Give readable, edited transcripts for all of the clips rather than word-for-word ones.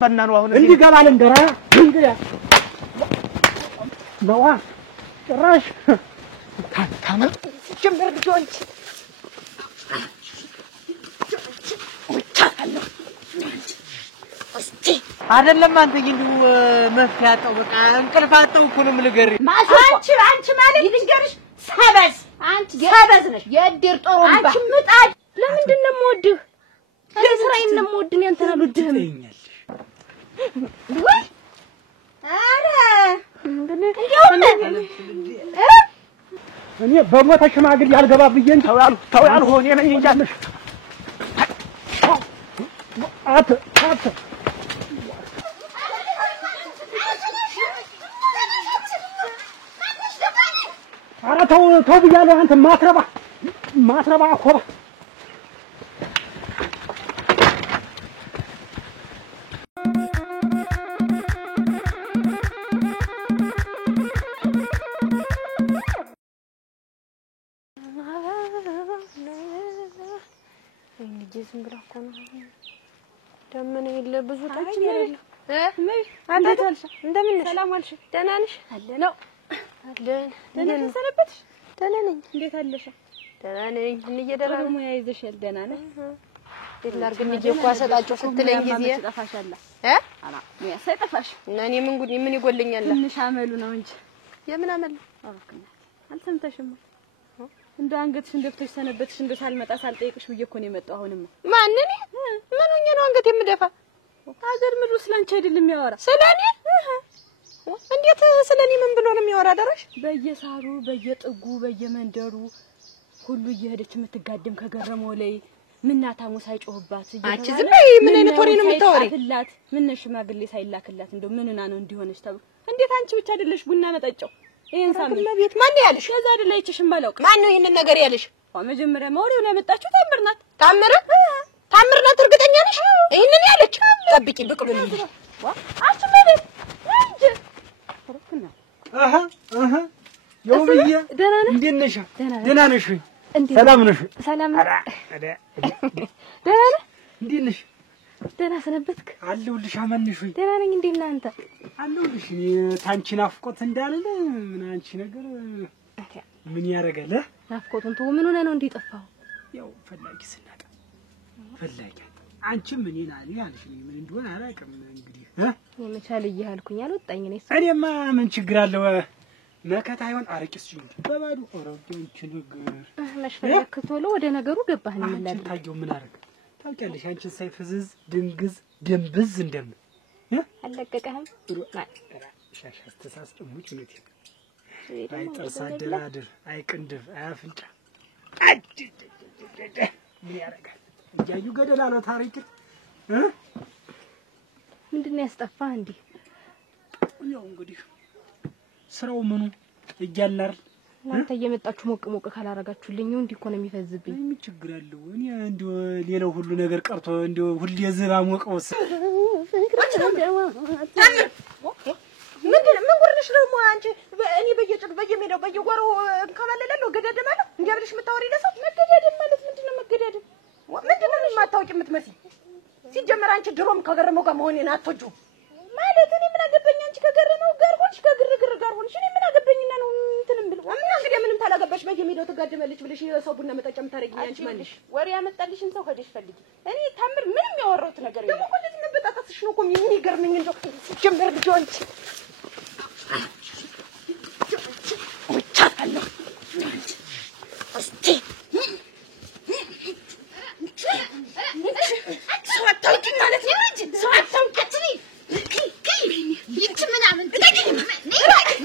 ፈናኑ አሁን እንዲገባ ልንገራ እንግዲያ ነዋ ጭራሽ ታመል ጀምር ልጆች አይደለም አንተ እንዲሁ መፍትያ አጣው በቃ እንቅልፍ አጣው እኮ ነው የምልገር አንቺ ማለት ልንገርሽ ሰበዝ አንቺ ሰበዝ ነሽ የእድር ጦሩምባ አንቺ ምጣድ ለምንድን ነው የምወድህ ለስራዬም ነው የምወድህ አንተን አልወድህም ወይ አረ እኔ በሞተ ሽማግሌ ያልገባ ብዬ ተው ያልሆነ እኔ ነኝ እንጃለሽ አት አረ ተው ብያለሁ አንተ ማትረባ አኮባ ዝም ብላ እኮ ነው ደመና የለ ብዙ ታች የለ አንተ ታልሽ እንደምን ሰላም ዋልሽ ደህና ነሽ አለ ነው አለን እንዴት ሰነበትሽ ደህና ነኝ እንዴት አለሽ ደህና ነኝ እንየደራው ሙያ ይዘሻል ደህና ነሽ ይላርግ ልጅ እኮ አሰጣቸው ስትለኝ ጊዜ ተጠፋሻላ አላ ሙያ ሳይጠፋሽ እና እኔ ምን ይጎልኛል ትንሽ አመሉ ነው እንጂ የምን አመል አውቅና አልሰምተሽም እንደ አንገትሽን ደፍተሽ ሰነበትሽ እንደ ሳልመጣ ሳልጠይቅሽ ብዬ እኮ ነው የመጣው አሁንማ ማን ነኝ ምን ሆኜ ነው አንገት የምደፋ አገር ምድሩ ስላንቺ አይደለም ያወራ ስለኔ እንዴት ስለኔ ምን ብሎ ነው የሚያወራ ደረሽ በየሳሩ በየጥጉ በየመንደሩ ሁሉ እየሄደች የምትጋደም ከገረመው ላይ ምናታሙ ሳይጮህባት አንቺ ዝም በይ ምን አይነት ወሬ ነው የምታወሪላት ምን ሽማግሌ ሳይላክላት እንደው ምንና ነው እንዲሆነሽ ተብ እንዴት አንቺ ብቻ አይደለሽ ቡና መጠጫው ይሄን ሳምንት ለቤት ማን ያለሽ የዛ አይደል አይችሽም ባላውቅ ማን ነው ይሄንን ነገር ያለሽ መጀመሪያ ማውሪው ነው ያመጣችው ታምርናት እርግጠኛ ነሽ ይሄንን ያለች ጠብቂ ብቅሉ ልጅ አንቺ ማለት እንጂ የውብዬ እንዴት ነሽ ደህና ነሽ ሰላም ነሽ ሰላም ደህና እንዴት ነሽ ደህና ሰነበትክ አለሁልሽ አመንሽ ደህና ነኝ እንዴት ነህ አንተ አለሁልሽ ታንቺ ናፍቆት እንዳለ ምን አንቺ ነገር ምን ያረጋል ናፍቆቱን ተው ምን ሆነ ነው እንዲጠፋው ያው ፈላጊ ስናጣ ፈላጊ አንቺም እኔን ያልሽ ምን እንደሆነ አላውቅም እንግዲህ የመቻል ይያልኩኝ አልወጣኝ ነኝ እኔማ ምን ችግር አለው መከታ ይሆን አርቂስ ይሁን በባዱ ኦሮዶንች ነገር መሽፈለክ ቶሎ ወደ ነገሩ ገባህ ነው ማለት ታየው ምን አረግ ታውቂያለሽ አንቺን ሳይ ፍዝዝ ድንግዝ ደምብዝ እንደምን አለቀቀህም ሻሻ ተሳስተሙች ነው አይ ጥርስ አደራድር አይ ቅንድፍ አይ አፍንጫ ምን ያረጋል እያዩ ገደል አለው ታሪክ ምንድነው ያስጠፋህ እንዴ ያው እንግዲህ ስራው ምኑ እያላር እናንተ እየመጣችሁ ሞቅ ካላረጋችሁልኝ እንዴ እኮ ነው የሚፈዝብኝ ምን ችግር አለው እኔ እንዴው ሌላው ሁሉ ነገር ቀርቶ እንዴው ሁሉ የዝባ ሞቀውስ ምን ጉርልሽ ደግሞ አንቺ እኔ በየሜዳው በየጓሮ እንከባለላለሁ ገደደማለሁ እንዲያብልሽ የምታወሪ ለሰው መገደደም ማለት ምንድነው መገደደም ምንድነው የማታውቂ የምትመስይ ሲጀመር አንቺ ድሮም ከገረመው ጋር መሆኔን አትወጁ ማለት እኔ ምን አገባኝ አንቺ ከገረመው ጋር ሆንሽ ከግርግር ጋር ሆንሽ እኔ ምን አገባኝና ነው እንትንም ብለው ምን እንግዲህ ምንም ታላገባሽ በየሜዳው ተጋደመልሽ ብለሽ የሰው ቡና መጠጫም ታረጊኝ አንቺ ማንሽ ወሬ ያመጣልሽን ሰው ሄደሽ ፈልጊ እኔ ታምር ምንም ያወራሁት ነገር የለም ደግሞ እንደዚህ መበጣጣትሽ ነው እኮ የሚገርመኝ እንደው ሲጀመር ልጆች ወጣታለሁ እስቲ ሰዋታውቂ ማለት ነው እንጂ ሰዋታውቂት ነኝ ይቺ ምናምን ልቀቂኝ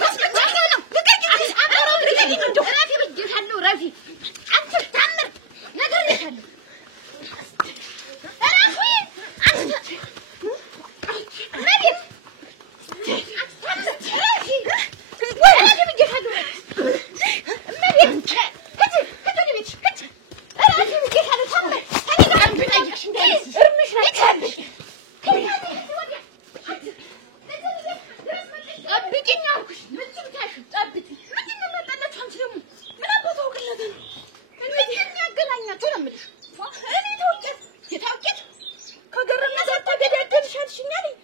ማስመጫ ነው ልቀቂኝ አብረው ልቀቂኝ እንደው ራፊ ብዬሻለሁ ራፊ አንተ ታምር ነገር ልሻለሁ ራፊ አንተ ማለት ከገረመ ዘርታ ገዳደልሽ አልሽኝ አለኝ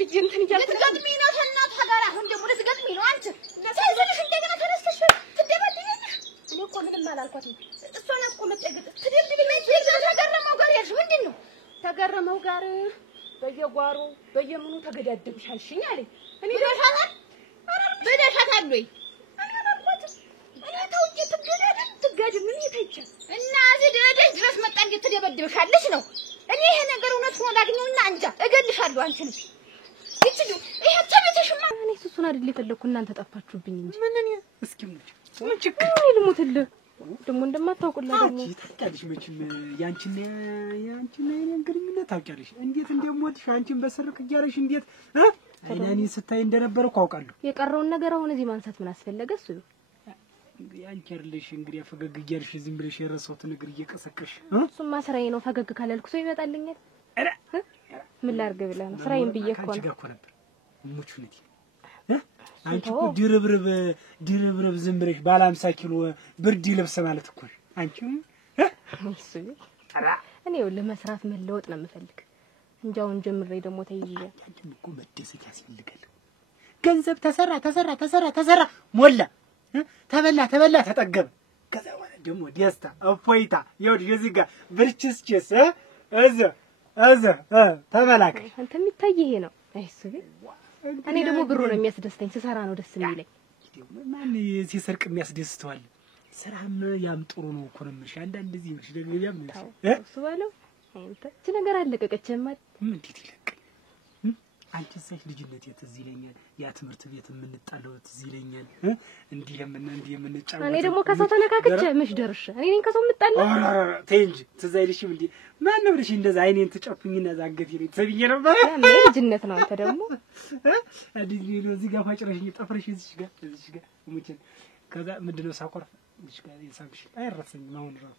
ልጅ እንትን ይያልኩ ልትገጥሚ ነው እናት ሀገር አሁን ደግሞ ልትገጥሚ ነው አንቺ ለሰይዘልሽ እንደገና ተረስተሽ ትደበድበኛለሽ እኔ እኮ ምንም አላልኳትም እሷ ናት እኮ መጨገጥ ትደብድበኝ ተገረመው ጋር ያልሽ ምንድነው ተገረመው ጋር በየጓሮ በየምኑ ተገዳደብሻልሽኝ አለኝ እኔ ደሻታል በደሻታል ወይ እኔ ተውጭ ትገዳደብ ምን ይተቻ እና እዚህ ደረጃ ድረስ መጣ እንዴ ትደበድብሻለሽ ነው እኔ ይሄ ነገር እውነት ሆኖ ላግኘውና አንጃ እገልሻለሁ አንቺን ይችዱ ይሄ ተበተሽማ እኔ እሱን አይደል የፈለኩ እናንተ ጠፋችሁብኝ እንጂ ምን እኔ እስኪ ምን ችግር እኔ ልሞትልህ ደግሞ እንደማታውቁላ ደግሞ ታውቂያለሽ መቼም ያንቺና የኔን ግንኙነት ታውቂያለሽ እንዴት እንደምወድሽ አንቺን በስርቅ እያለሽ እንዴት አይናኒ ስታይ እንደነበረ አውቃለሁ የቀረውን ነገር አሁን እዚህ ማንሳት ምን አስፈለገ እሱ አንቺ አይደለሽ እንግዲህ ፈገግ እያልሽ ዝም ብለሽ የረሳሁት ነገር እየቀሰቀሽ እሱማ ስራዬ ነው ፈገግ ካላልኩ ሰው ይመጣልኛል ምን ላድርግ ብለህ ነው ስራዬን ብዬ እኮ ነው ጋር እኮ ነበር ሙቹነቴ አንቺ እኮ ድርብርብ ዝም ብለሽ ባለ 50 ኪሎ ብርድ ልብስ ማለት እኮ አንቺ እሱ እኔ ለመስራት መለወጥ ነው የምፈልግ እንጃውን ጀምሬ ደግሞ ተይይያ አንቺ እኮ መደሰት ያስፈልጋል ገንዘብ ተሰራ ሞላ ተበላ ተጠገበ ከዛ በኋላ ደግሞ ደስታ እፎይታ ይኸውልሽ እዚህ ጋር ብርችስችስ እዘ ተመላክ አንተ የሚታይ ይሄ ነው አይሱ እኔ ደግሞ ብሩ ነው የሚያስደስተኝ ስሰራ ነው ደስ የሚለኝ ማን ሲሰርቅ የሚያስደስተዋል ስራም ያም ጥሩ ነው እኮ ነው የምልሽ አንዳንድ ጊዜ ይልሽ ደግሞ ያም ነው እሱ ባለው አንተ እቺ ነገር አለቀቀችም ማለት እንዴት ይለቅ አንቺ ሰሽ ልጅነት የትዝ ይለኛል ያ ትምህርት ቤት የምንጣለው ትዝ ይለኛል እንዲህ የምንጫወተው እኔ ደግሞ ከሰው ተነካክቼ መሽ ደርሽ እኔ ነኝ ከሰው የምጣለው ተንጂ ትዝ አይልሽም እንዴ ማን ነው ብለሽ እንደዛ አይኔን ትጨፍኝና ዛገት ይለኝ ትብዬ ነበር ልጅነት ነው አንተ ደግሞ አዲስ ቪዲዮ እዚህ ጋር ፋጭረሽኝ ጠፍረሽ እዚህ ጋር ሙችን ከዛ ምንድነው ሳቆርፍ እዚህ ጋር ይሳብሽ አይረሰኝም አሁን ራሱ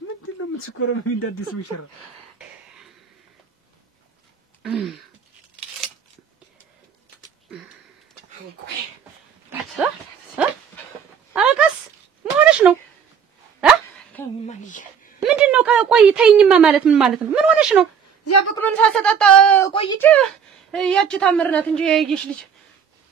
ምንድነው የምትስኮረው እንዳዲስ ምሽራ አቀስ ምን ነው ምንድነው ቆይ ተይኝማ ማለት ምን ማለት ነው ምን ሆነሽ ነው እዚያ በቅሎን ሳሰጣጣ ቆይቼ ያቺ ታምርናት እንጂ ያይሽ ልጅ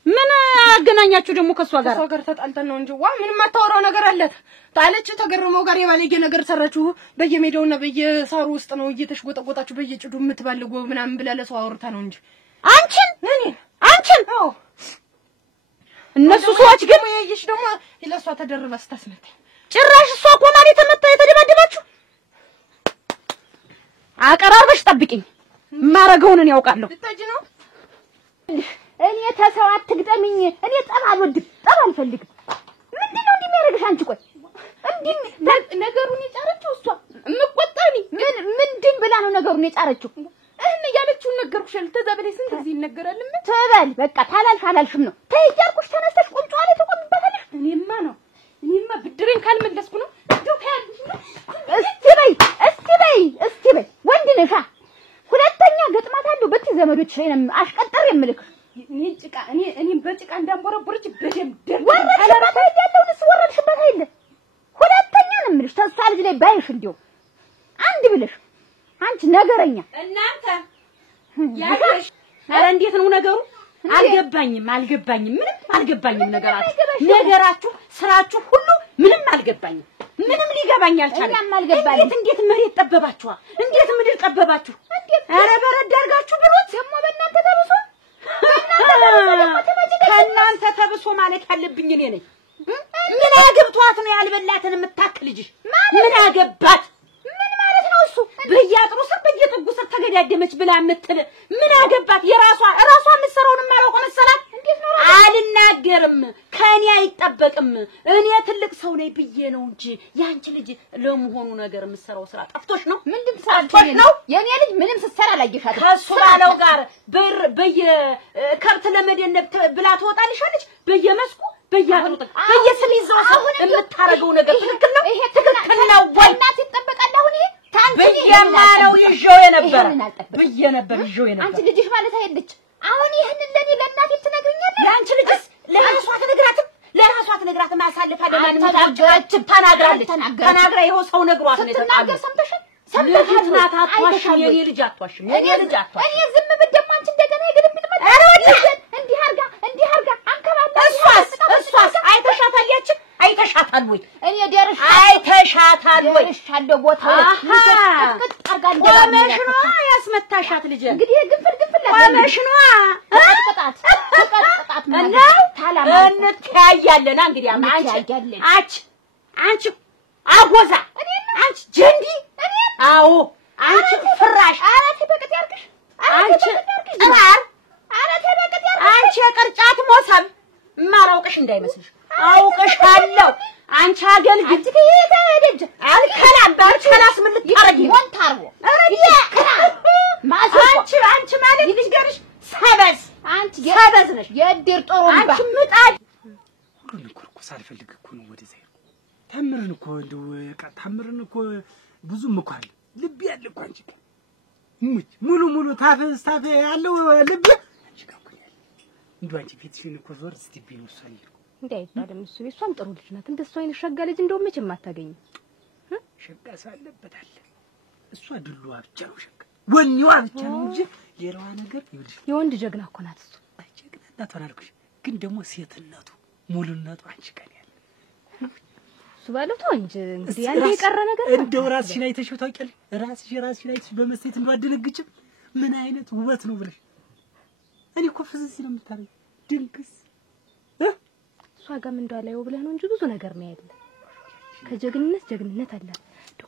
ምን አገናኛችሁ ደግሞ ከሷ ጋር ተጣልተን ነው እንጂ ዋ ምንም አታወራው ነገር አላት ታለች ተገረመው ጋር የባለጌ ነገር ሰራችሁ በየሜዳውና በየሳሩ ውስጥ ነው እየተሽጎጠጎጣችሁ በየጭዱ የምትባልጉ ምናምን ብላ ለሰው አወርታ ነው እንጂ አንቺን አዎ እነሱ ሰዎች ግን ያይሽ ደግሞ ለሷ ተደርባ ስታስመታ ጭራሽ እሷ እኮ ማለት ተመታ የተደባደባችሁ አቀራርበሽ ጠብቂኝ ማረገውን ያውቃለሁ ልታጂ ነው እኔ ተሰው አትግጠምኝ እኔ ጠብ አልወድም ጠብ አልፈልግም ምንድነው እንደሚያረግሽ አንቺ ቆይ እንዴ ነገሩን የጫረችው እሷ ምቆጣኒ ግን ምንድን ብላ ነው ነገሩን የጫረችው ያለችው ነገርኩሽ ተዛበለኝ ስንት ጊዜ ይነገራል ተበል በቃ ታላልሽም ነው ተይያልኩሽ ተነስተሽ ቁንጫ ላይ ተቆምበታለሽ እኔማ ብድሬን ካልመለስኩ ነው እንደው ታያለሽ እስቲ በይ ወንድ ነሻ ሁለተኛ ገጥማታለሁ በትይ ዘመዶች ላይ ነው አሽቀጠር የምልክ እኔም በጭቃ እንዳንቦረቦረች በደም ወረድሽበት አይደል ሁለተኛ ነው የምልሽ ተሳ ልጅ ላይ ባይሽ እንደው አንድ ብለሽ አንቺ ነገረኛ እናንተ ያለሽ አረ እንዴት ነው ነገሩ አልገባኝም ምንም አልገባኝም ነገራችሁ ስራችሁ ሁሉ ምንም አልገባኝም ምንም ሊገባኝ አልቻለም እንዴት መሬት ጠበባችሁ እንዴት ምድር ጠበባችሁ አረ በረድ አድርጋችሁ ብሉት ደግሞ በእናንተ ተብሶ ከእናንተ ተብሶ ማለት ያለብኝ እኔ ነኝ ምን አገብቷት ነው ያልበላትን የምታክል ልጅ ምን አገባት ምን ማለት ነው እሱ በያጥሩ ስር በየጥጉ ስር ተገዳደመች ብላ የምትል ምን አገባት የራሷ ምሰራውን ማራው መሰላት እንዴት ነው አልናገርም ከኔ አይጠበቅም እኔ ትልቅ ሰው ነኝ ብዬ ነው እንጂ ያንቺ ልጅ ለመሆኑ ነገር የምሰራው ስራ ጠፍቶሽ ነው ምንድን ትሰራለሽ ነው የኔ ልጅ ምንም ስትሰራ ላይሻት ከሱ ባለው ጋር በየከብት ለመደነብ ብላ ትወጣልሻለች በየመስኩ በየአጥሩ በየስሚዛው የምታረገው ነገር ትክክል ነው ይሄ ትክክል ነው ወይ እናት ይጠበቃል አሁን ይሄ በየማለው ይዤው የነበረ አንቺ ልጅሽ ማለት አይደለች አሁን ይሄን ለኔ ለእናቴ ትነግሪኛለሽ አንቺ ልጅስ ለራሷ ትነግራትም አሳልፋ ደማን ተናግራለች ተናግራ ይኸው ሰው ነግሯት ነው ተናገር ሰምተሽ ሰምተሃል ናት አትዋሽም የኔ ልጅ አትዋሽም የኔ ልጅ አትዋሽም እኔ ዝም ብል ደግሞ አንቺ እንደገና ይገድምጥ ማለት እንዲህ አርጋ አንከባለ እሷስ አይተሻታል ወይ እኔ ደርሽ አይተሻታል ወይ ደርሻለሁ ቦታው ቅጥ አርጋ እንደማመሽኗ ያስመታሻት ልጅ እንግዲህ ግንፍል ማመሽኗ ቅጣት እና እንተያያለና እንግዲህ አንቺ አጎዛ አንቺ ጀንዲ አዎ አንቺ ፍራሽ አራቴ በቅጥ ያርግሽ አንቺ ጥራር አራቴ በቅጥ ያርግሽ አንቺ የቅርጫት ሞሰብ ማራውቅሽ እንዳይመስልሽ አውቅሻለሁ አንቺ አገልግል አንቺ ከየተደጅ አልከላስ ምን ልታረጊ ወንታርቦ አንቺ ማለት ልንገርሽ ሰበዝ አንቺ ሰበዝ ነሽ የእድር ጦሩምባ አንቺ ምጣድ ሁሉን እኮ ሳልፈልግ እኮ ነው ወደዛ ታምርን እኮ እንደው ታምርን እኮ ብዙም እኮ አለ ልብ ያለ እኮ አንቺ ሙሉ ታፈ ያለው ልብ አንቺ ጋር እኮ ያለ እንደው አንቺ ፊትሽን እኮ ዞር ስትቢ ነው እሷ ይሄ እንዳይባልም እሱ እሷም ጥሩ ልጅ ናት እንደሷ አይነት ሸጋ ልጅ እንደው መቼም አታገኝ ሸጋ ሳለበት አለ እሷ ድሉ ብቻ ነው ሸጋ ወኔዋ ብቻ ነው እንጂ ሌላዋ ነገር ይውልሽ የወንድ ጀግና እኮ ናት እሱ ጀግና እናቷናልኩሽ ግን ደግሞ ሴትነቱ ሙሉነቱ አንቺ ጋር ያለ እሱ ባለው ተው እንጂ እንግዲህ ያለ የቀረ ነገር እንደው ራስሽን አይተሽው ታውቂያለሽ ራስሽን አይተሽ በመስቴት እንደው አደነግጭም ምን አይነት ውበት ነው ብለሽ እኔ እኮ ፍዝዝ ነው የምታረጊ ድንግስ እሷ ጋር ምን እንዳላየው ብለህ ነው እንጂ ብዙ ነገር ነው ያለ ከጀግንነት አለ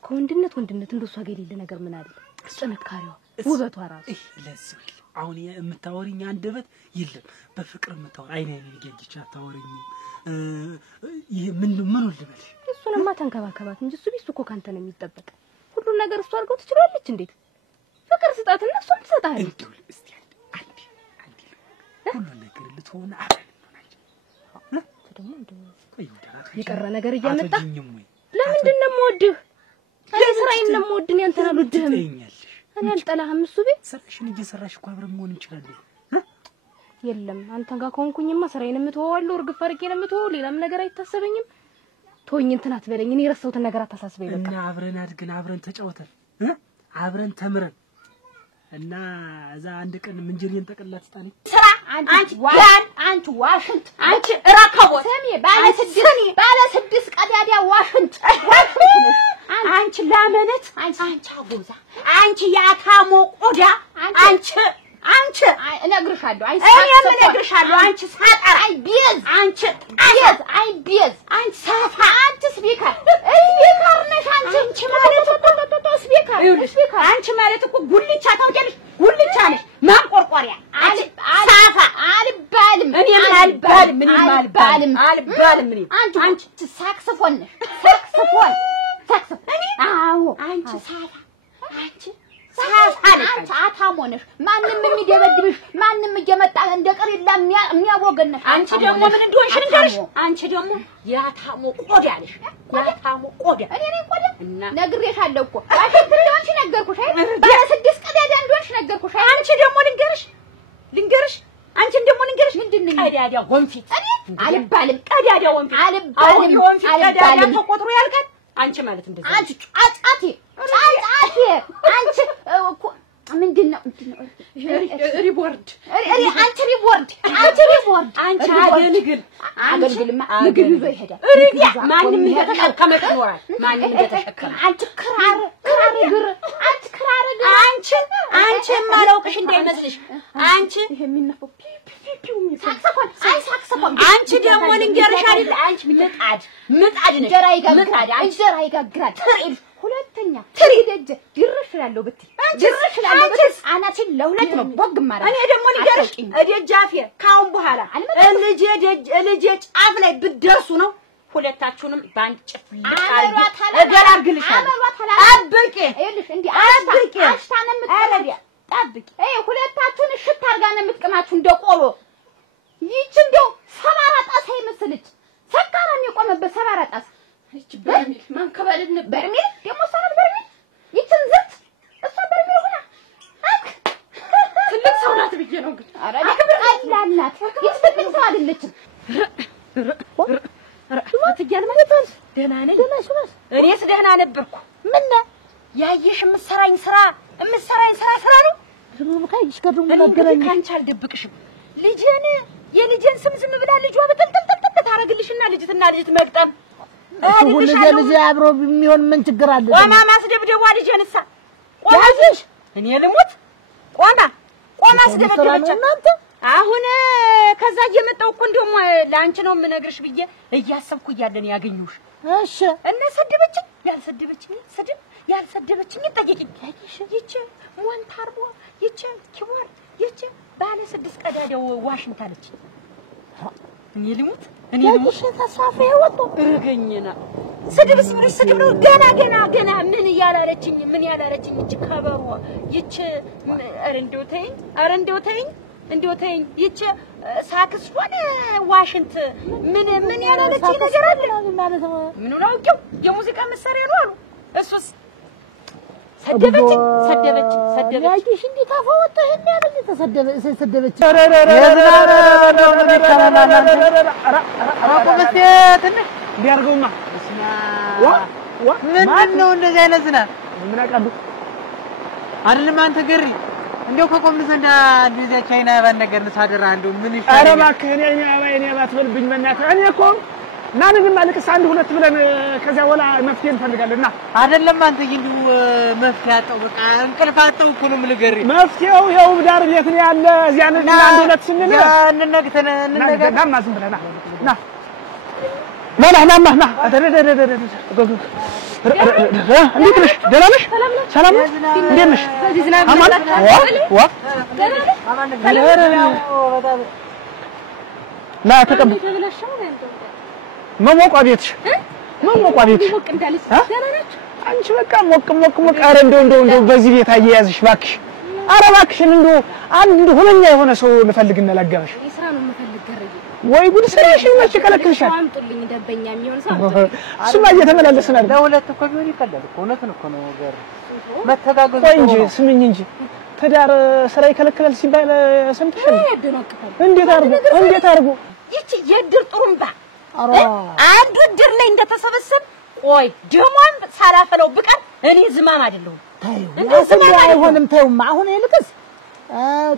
ከወንድነት እንደው እሷ ጋር የሌለ ነገር ምን አለ ጥንካሬዋ ውበቷ ራሱ ለዚህ አሁን የምታወሪኝ አንደበት የለም በፍቅር የምታወሪ አይኔን ይገጅቻ ታወሪኝ ምን ልበልሽ እሱንማ ተንከባከባት እንጂ እሱ ቢሱ እኮ ካንተ ነው የሚጠበቅ ሁሉን ነገር እሱ አድርገው ትችላለች እንዴት ፍቅር ስጣትና እሱም ትሰጣለች እንደው እስቲ አንዴ ሁሉ ነገር ልትሆን አቀል ደግሞ እንደው ቆይ ወደራት የቀረ ነገር እያመጣ ለምንድን ነው የምወድህ ለስራዬም ነው የምወድህ ያንተን አልወድህም እኔ አልጠላህም እሱ ቤት ስራሽን እየሰራሽ እኮ አብረን መሆን እንችላለን የለም አንተ ጋር ከሆንኩኝማ ስራዬን የምትወዋለሁ እርግፍ አድርጌ ነው የምትወው ሌላም ነገር አይታሰበኝም ተወኝ እንትን አትበለኝ እኔ ረሳሁትን ነገር አታሳስበኝ በቃ እና አብረን አድገን አብረን ተጫውተን አብረን ተምረን እና እዛ አንድ ቀን ምንጀሪን ተቀላት ታኔ ስራ አንቺ ዋሽንት አንቺ ራከቦት ሰሚ ባለ ስድስት ቀዳዳ ዋሽንት አንቺ ላመነት አንቺ አጎዛ አንቺ ያካሞ ቆዳ አንቺ እነግርሻለሁ እነግርሻለሁ አንቺ ሳጣራ ቢዝ አንቺ ሳፋ አንቺ ስፒከር ነሽ አንቺ ማለት ስፒከር አንቺ ማለት እኮ ጉልቻ ታውቂያለሽ ጉልቻ ነሽ ማንቆርቆሪያ ሳፋ አልባልም እኔ አልባልም አንቺ ሳክስፎን ነሽ ሳክስፎን አዎ አንቺ ሳፋ አንቺ አታሞ ነሽ ማንንም የሚደበድብሽ ማንንም እየመጣ እንደ ቀሪላ የሚያወገነሽ አንቺ ደግሞ ምን እንደሆንሽ ልንገርሽ አንቺ ደግሞ ያታሞ ቆዳ ነሽ ያታሞ ቆዳ እኔ ቆዳ ነግሬሻለሁ እኮ አንቺ ነገርኩሽ አይደል ባለ ስድስት ቀዳዳ እንደሆንሽ ነገርኩሽ አንቺ ደግሞ ልንገርሽ አንቺን ደግሞ ልንገርሽ ምንድነው ቀዳዳ ወንፊት አልባልም ቀዳዳ ወንፊት አልባልም ተቆጥሮ ያልቃል አንቺ ማለት እንደዚህ አንቺ ጫጫቴ አንቺ ምንድነው ሪቦርድ አንቺ አገልግልማ ምግብ ይዞ ይሄዳል ማንንም እንደተሸከመ ይኖራል ማንንም እንደተሸከመ አንቺ ክራር እግር አንቺ ማላውቅሽ እንዳይመስልሽ አንቺ ይሄ የሚነፈው ፒፒው ሳክስፎን አንቺ ደግሞ ልንገርሽ አይደል አንቺ ምጣድ ነሽ እንጀራ ይጋግራል ሁለተኛ ትሪደጅ ድርሽላለሁ ብትይ ድርሽላለሁ ብትይ አናችን ለሁለት ነው ቦግ ማራ እኔ ደግሞ ልንገርሽ እደጃፌ ካሁን በኋላ ልጄ ጫፍ ላይ ብትደርሱ ነው ሁለታችሁንም ባንድ ጭፍልቅ አርጌ እገላግልሻለሁ አብቂ ይልሽ እንዴ አሽታነ የምትቀረዲያ ጠብቂ ሁለታችሁን እሽት አርጋ ነው የምትቀማችሁ እንደቆሎ ይች እንደው ሰባራ ጣሳ ይመስልች ሰካራም የቆመበት ሰባራ ጣሳ እቺ በርሚል ማንከባለድ በርሚል ደሞ ሰራል በርሚል ይችን ዝት እሷ በርሚል ሆና ትልቅ ሰው ናት ብዬ ነው ግን አረ ቀላላት ይች ትልቅ ሰው አይደለችም ትያል ማለት ደህና ነኝ እኔስ ደህና ነበርኩ ምን ያየሽ የምትሰራኝ ስራ ነው ካይሽ ከደም ነገረኝ ካንቺ አልደብቅሽም ልጄን የልጄን ስም ዝም ብላ ልጇ በተልተልተል ታረግልሽና ልጅትና ልጅት መግጠም ልጅ አብሮ የሚሆን ምን ችግር አለ ቆማ ማስደብደቧ ልጄንሳ ቆማሽ እኔ ልሙት ቆማ አስደብደበች እናንተ አሁን ከዛ እየመጣው እኮ እንደውም ላንቺ ነው የምነግርሽ ብዬ እያሰብኩ እያለን ያገኙሽ እሺ እና ሰደበችኝ ያልሰደበችኝ ጠይቂኝ ይቺ ሞንታርቦ ይቺ ኪቦር ይቺ ባለ 6 ቀዳዳው ዋሽንግተን እኔ ልሙት ተሳፈ ወጡ እርገኝና ስድብስ ገና ምን ያላለችኝ ይቺ ከበሮ ይቺ እንደው ተይኝ ይቺ ሳክስፎን ዋሽንት ምን ያላለችኝ ነገር አለ ምን ነው አውቄው የሙዚቃ መሳሪያ ነው አሉ እሱስ ሰደበች ያይሽ እንዴ ታፈወጣ ይሄን ያለኝ ተሰደበች አቆመቴትን ቢያርገውማ ምን ነው እንደዚህ አይነት ዝናብ ምን አቃሉ አይደለም አንተ ገሪ እንደው ከቆም ዘንዳ እንደዚህ ቻይና ባል ነገር ልሳደራ እንደው ምን ይሻላል ኧረ እባክህ እኔ ባትበልብኝ በእናትህ እኔ እኮ ናንንም ማልቀስ አንድ ሁለት ብለን ከዚያ ወላ መፍትሄ እንፈልጋለን እና አይደለም አንተ እንዲሁ መፍትሄ አጣው በቃ እንቅልፍ አጣው እኮ ነው የምልገሪ መፍትሄው ይኸው ዳር ቤት ነው ያለ እዚያ አንድ ሁለት ስንል እንነጋገርና ዝም ብለና ናማ እንዴት ነሽ ደህና ነሽ ሰላም እንዴት ነሽ አማን ላ ተቀበል መሞቋ ቤትሽ አንቺ በቃ ሞቅ ኧረ እንደው በዚህ ቤት አያያዝሽ እባክሽ ኧረ እባክሽን እንደው አንድ ሁለኛ የሆነ ሰው ልፈልግና ላገባሽ ስራ ነው የምፈልግ ገርዬ ወይ ጉድ ስራሽ መቼ ከለክልሻል አምጡልኝ ደበኛ የሚሆን ሰው እሱማ እየተመላለስን አይደል ለሁለት እኮ ቢሆን ይቀላል እኮ እውነቱን እኮ ነው ገር መተጋገዝ ቆይ እንጂ ስምኝ እንጂ ትዳር ስራ ይከለክላል ሲባል ሰምተሻል እንዴት አድርጎ ይቺ የድር ጥሩምባ አንድ ድር ላይ እንደተሰበሰብ ቆይ ደሞን ሳላፈለው ብቀር እኔ ዝማም አይደለሁም ታዩ አይሆንም ታዩማ አሁን ይልቅስ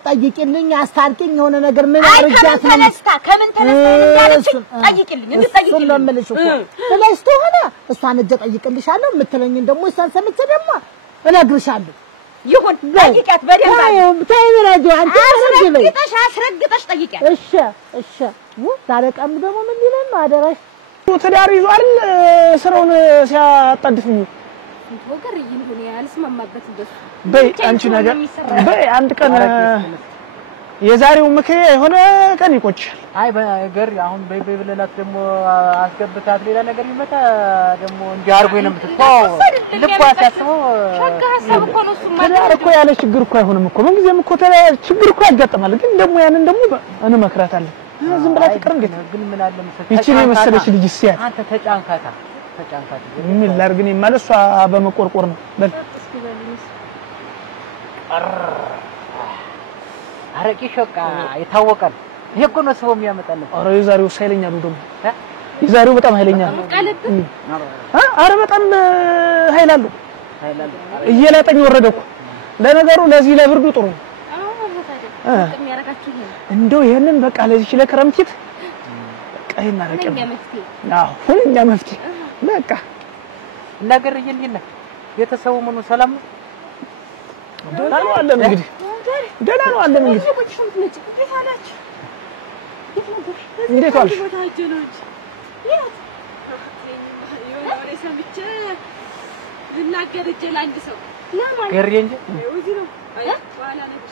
ጠይቂልኝ አስታርቂኝ የሆነ ነገር ምን አርጃት ነው ከምን ተነስታ ጠይቂልኝ እንድጠይቂልኝ ለምልሽ እኮ ስለስቶ ሆነ እሷን እጀ ጠይቅልሻለሁ የምትለኝን ደግሞ እሷን ሰምቼ ደግሞ እነግርሻለሁ ይሁን ጠይቂያት በደንብ ታይብራጆ አንተ አስረግጠሽ ጠይቂያት እሺ ታረቀም ደግሞ ምን ይላል አደረሽ ትዳር ይዟል ስራውን ሲያጣድፍኝ ወገር ይሁን ያልስማማበት እንደሱ በይ አንቺ ነገር በይ አንድ ቀን የዛሬው ምክር የሆነ ቀን ይቆጭሻል አይ በገር አሁን በይ ብለናት ደግሞ አስገብታት ሌላ ነገር ይመጣ ደግሞ እንዲህ አርጎኝ ነው የምትተው ልቧ ሲያስበው ሸጋ ሐሳብ እኮ ነው እሱማ ትዳር እኮ ያለ ችግር እኮ አይሆንም እኮ ምን ጊዜም እኮ ችግር እኮ ያጋጥማል ግን ደግሞ ያንን ደግሞ እንመክራታለን ዝም ብላ ትቀር እንዴት ግን ምን አለ መሰለኝ ይቺ ነው መሰለሽ ልጅ ሲያት አንተ ተጫንካታ ምን ላርግኝ ማለት እሷ በመቆርቆር ነው በል አረቂ ሾቃ የታወቀን ይሄ እኮ ነው ሰው የሚያመጣልን ኧረ የዛሬው ኃይለኛ ነው ደግሞ የዛሬው በጣም ኃይለኛ ነው ኧረ በጣም ኃይላሉ እየላጠኝ ወረደ እኮ ለነገሩ ለዚህ ለብርዱ ጥሩ ነው እንደው ይሄንን በቃ ለዚህ ለክረምቲት በቃ ይሄን አረቀም ሁለኛ መፍትሄ በቃ ነገር ይልኝና ቤተሰቡ ምኑ ሰላም ነው ደህና ነው አለን እንግዲህ እንዴት ዋልሽ ገሬ እንጂ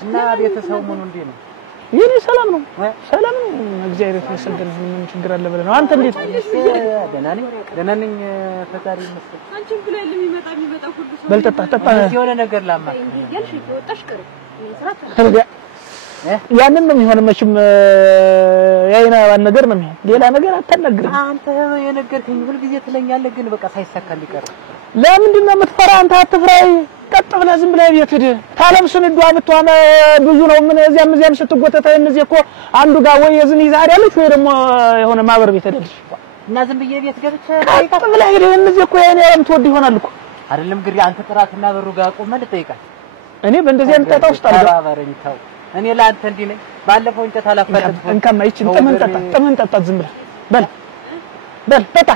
እና ቤተሰቡ ምኑ እንዴት ነው የኔ ሰላም ነው እግዚአብሔር ይመስገን ምን ችግር አለ ብለህ ነው አንተ እንዴት ደህና ነኝ ፈጣሪ ይመስገን አንቺም ብለህ የሚመጣ ሁሉ ሰው በልጠጣ የሆነ ነገር ላማ ይገልሽ ይወጣሽ ቀር ያንን ነው የሚሆን መቼም ያይና ባን ነገር ነው የሚሆን ሌላ ነገር አታናግረኝ አንተ የነገርከኝ ሁሉ ጊዜ ትለኛለህ ግን በቃ ሳይሳካል ይቀር ለምንድን ነው የምትፈራ አንተ አትፍራይ ቀጥ ብለህ ዝም ብለህ ቤት ሄድ ታለምሱን እንዷ ምትዋመ ብዙ ነው ምን እዚያም ስትጎተተ እነዚህ እኮ አንዱ ጋር ወይ የዝን ይዛር ያለች ወይ ደግሞ የሆነ ማበር ቤት ሄደልሽ እና ዝም ብዬ ቤት ገብቼ ቀጥ ብለህ ሄድ እነዚህ እኮ ያኔ ያም ተወድ ይሆናል እኮ አይደለም ግሪ አንተ ጥራትና በሩ ጋር ቆመህ ልጠይቃት እኔ በእንደዚህ አይነት ጣጣ ውስጥ አልገባም ተባበረኝ ተው እኔ ላንተ እንዲህ ነኝ ባለፈው እንጨት አላፈለጥኩ እንከማ ይችን ጥመን ጠጣ ዝም ብለህ በል ጠጣ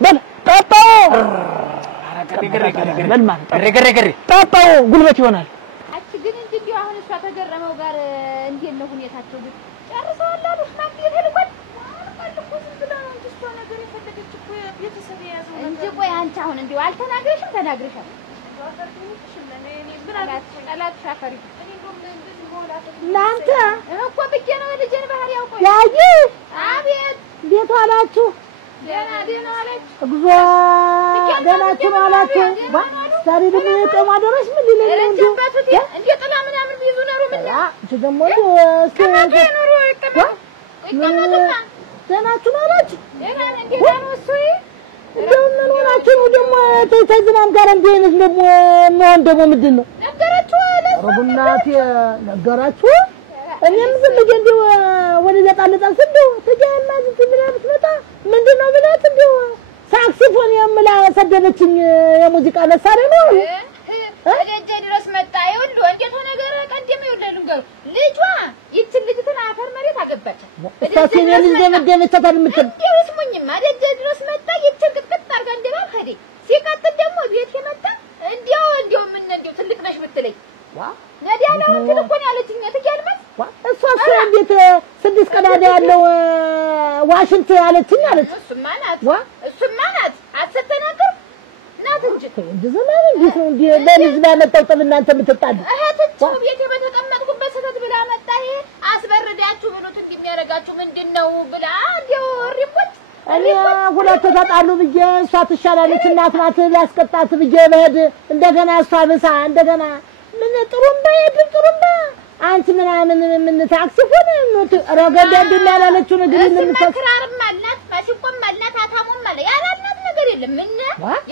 በል ጠጣው ገሬ ጠጣው ጉልበት ይሆናል አቺ ግን እንዴ አሁን እሷ ተገረመው ጋር እንዴት ነው ሁኔታቸው ግን ጨርሰዋል አሉ ማን ይሄድልኳል እንጂ ቆይ አንቺ አሁን እንዴው አልተናገረሽም ተናግረሻል ላንተ እኮ ብቻ ነው ልጅን ባህር ያውቀው ያጂ አቤት ቤት አላችሁ ደና አላችሁ እግዚኦ ደናችሁ አላችሁ ዛሬ ደግሞ የቀማ ደረስ ምን ይለኝ እንዴ ጥላ ምናምን ቢዙ ነው ምን ደግሞ ደናችሁ አላችሁ እንዴ ነው እሱ እንደምን ሆናችሁ ደግሞ ተዝናም ጋር እንደ አይነት ደግሞ ነው ምንድነው ነገራችሁ አለ ረቡናቴ ነገራችሁ እኔም ዝም ብዬ እንደው ወደ ዘጣለጣል እንደው ተጃማ ዝም ብላ ብትመጣ ምንድነው ብላት እንደው ሳክሲፎን የምላ ሰደበችኝ የሙዚቃ መሳሪያ ነው እጄ ድረስ መጣ ይሁሉ እንዴት ሆነ ነገር ቀደም ይወደሉ ጋር ልጇ ይችን ልጅትን አፈር መሬት አገባች እታሴን ልጅ ደመደመቻታል ምትል ይስሙኝማ እጄ ድረስ መጣ ይችን ቅጥቅጥ አርጋ እንደባል ሄደ ሲቀጥል ደግሞ ቤት የመጣ እንዴው ምን እንዴው ትልቅ ነሽ ምትለኝ ዋ ነዲያ ነው እንትን እኮ ነው ያለችኝ ትያልመስ ዋ እሷ እንዴት ስድስት ቀዳዳ ያለው ዋሽንት ያለችኝ አለች እሱማ ናት አሰተናከር ናት እንጂ ዘመን እንዴት ነው እንዴ ለልጅ ባመጣው ጥል እናንተ የምትጣዱ እህትችሁ ቤት በተቀመጥኩበት ሰተት ብላ መጣ ይሄ አስበርዳችሁ ብሉት እንደሚያረጋችሁ ምንድነው ብላ እንዴው ሪፖርት እኔ ሁለቱ ተጣሉ ብዬ እሷ ትሻላለች እናት ናት ላስቀጣት ብዬ በሄድ እንደገና እሷ ብሳ እንደገና ምን ጥሩምባ ጥሩምባ አንቺ ምን ታክሲ ሆነ ረገዳ እንደላለችው ነገር ለምትከራርም አላት ማሽቆም አላት አታሙም አለ ያላላት ነገር የለም ምን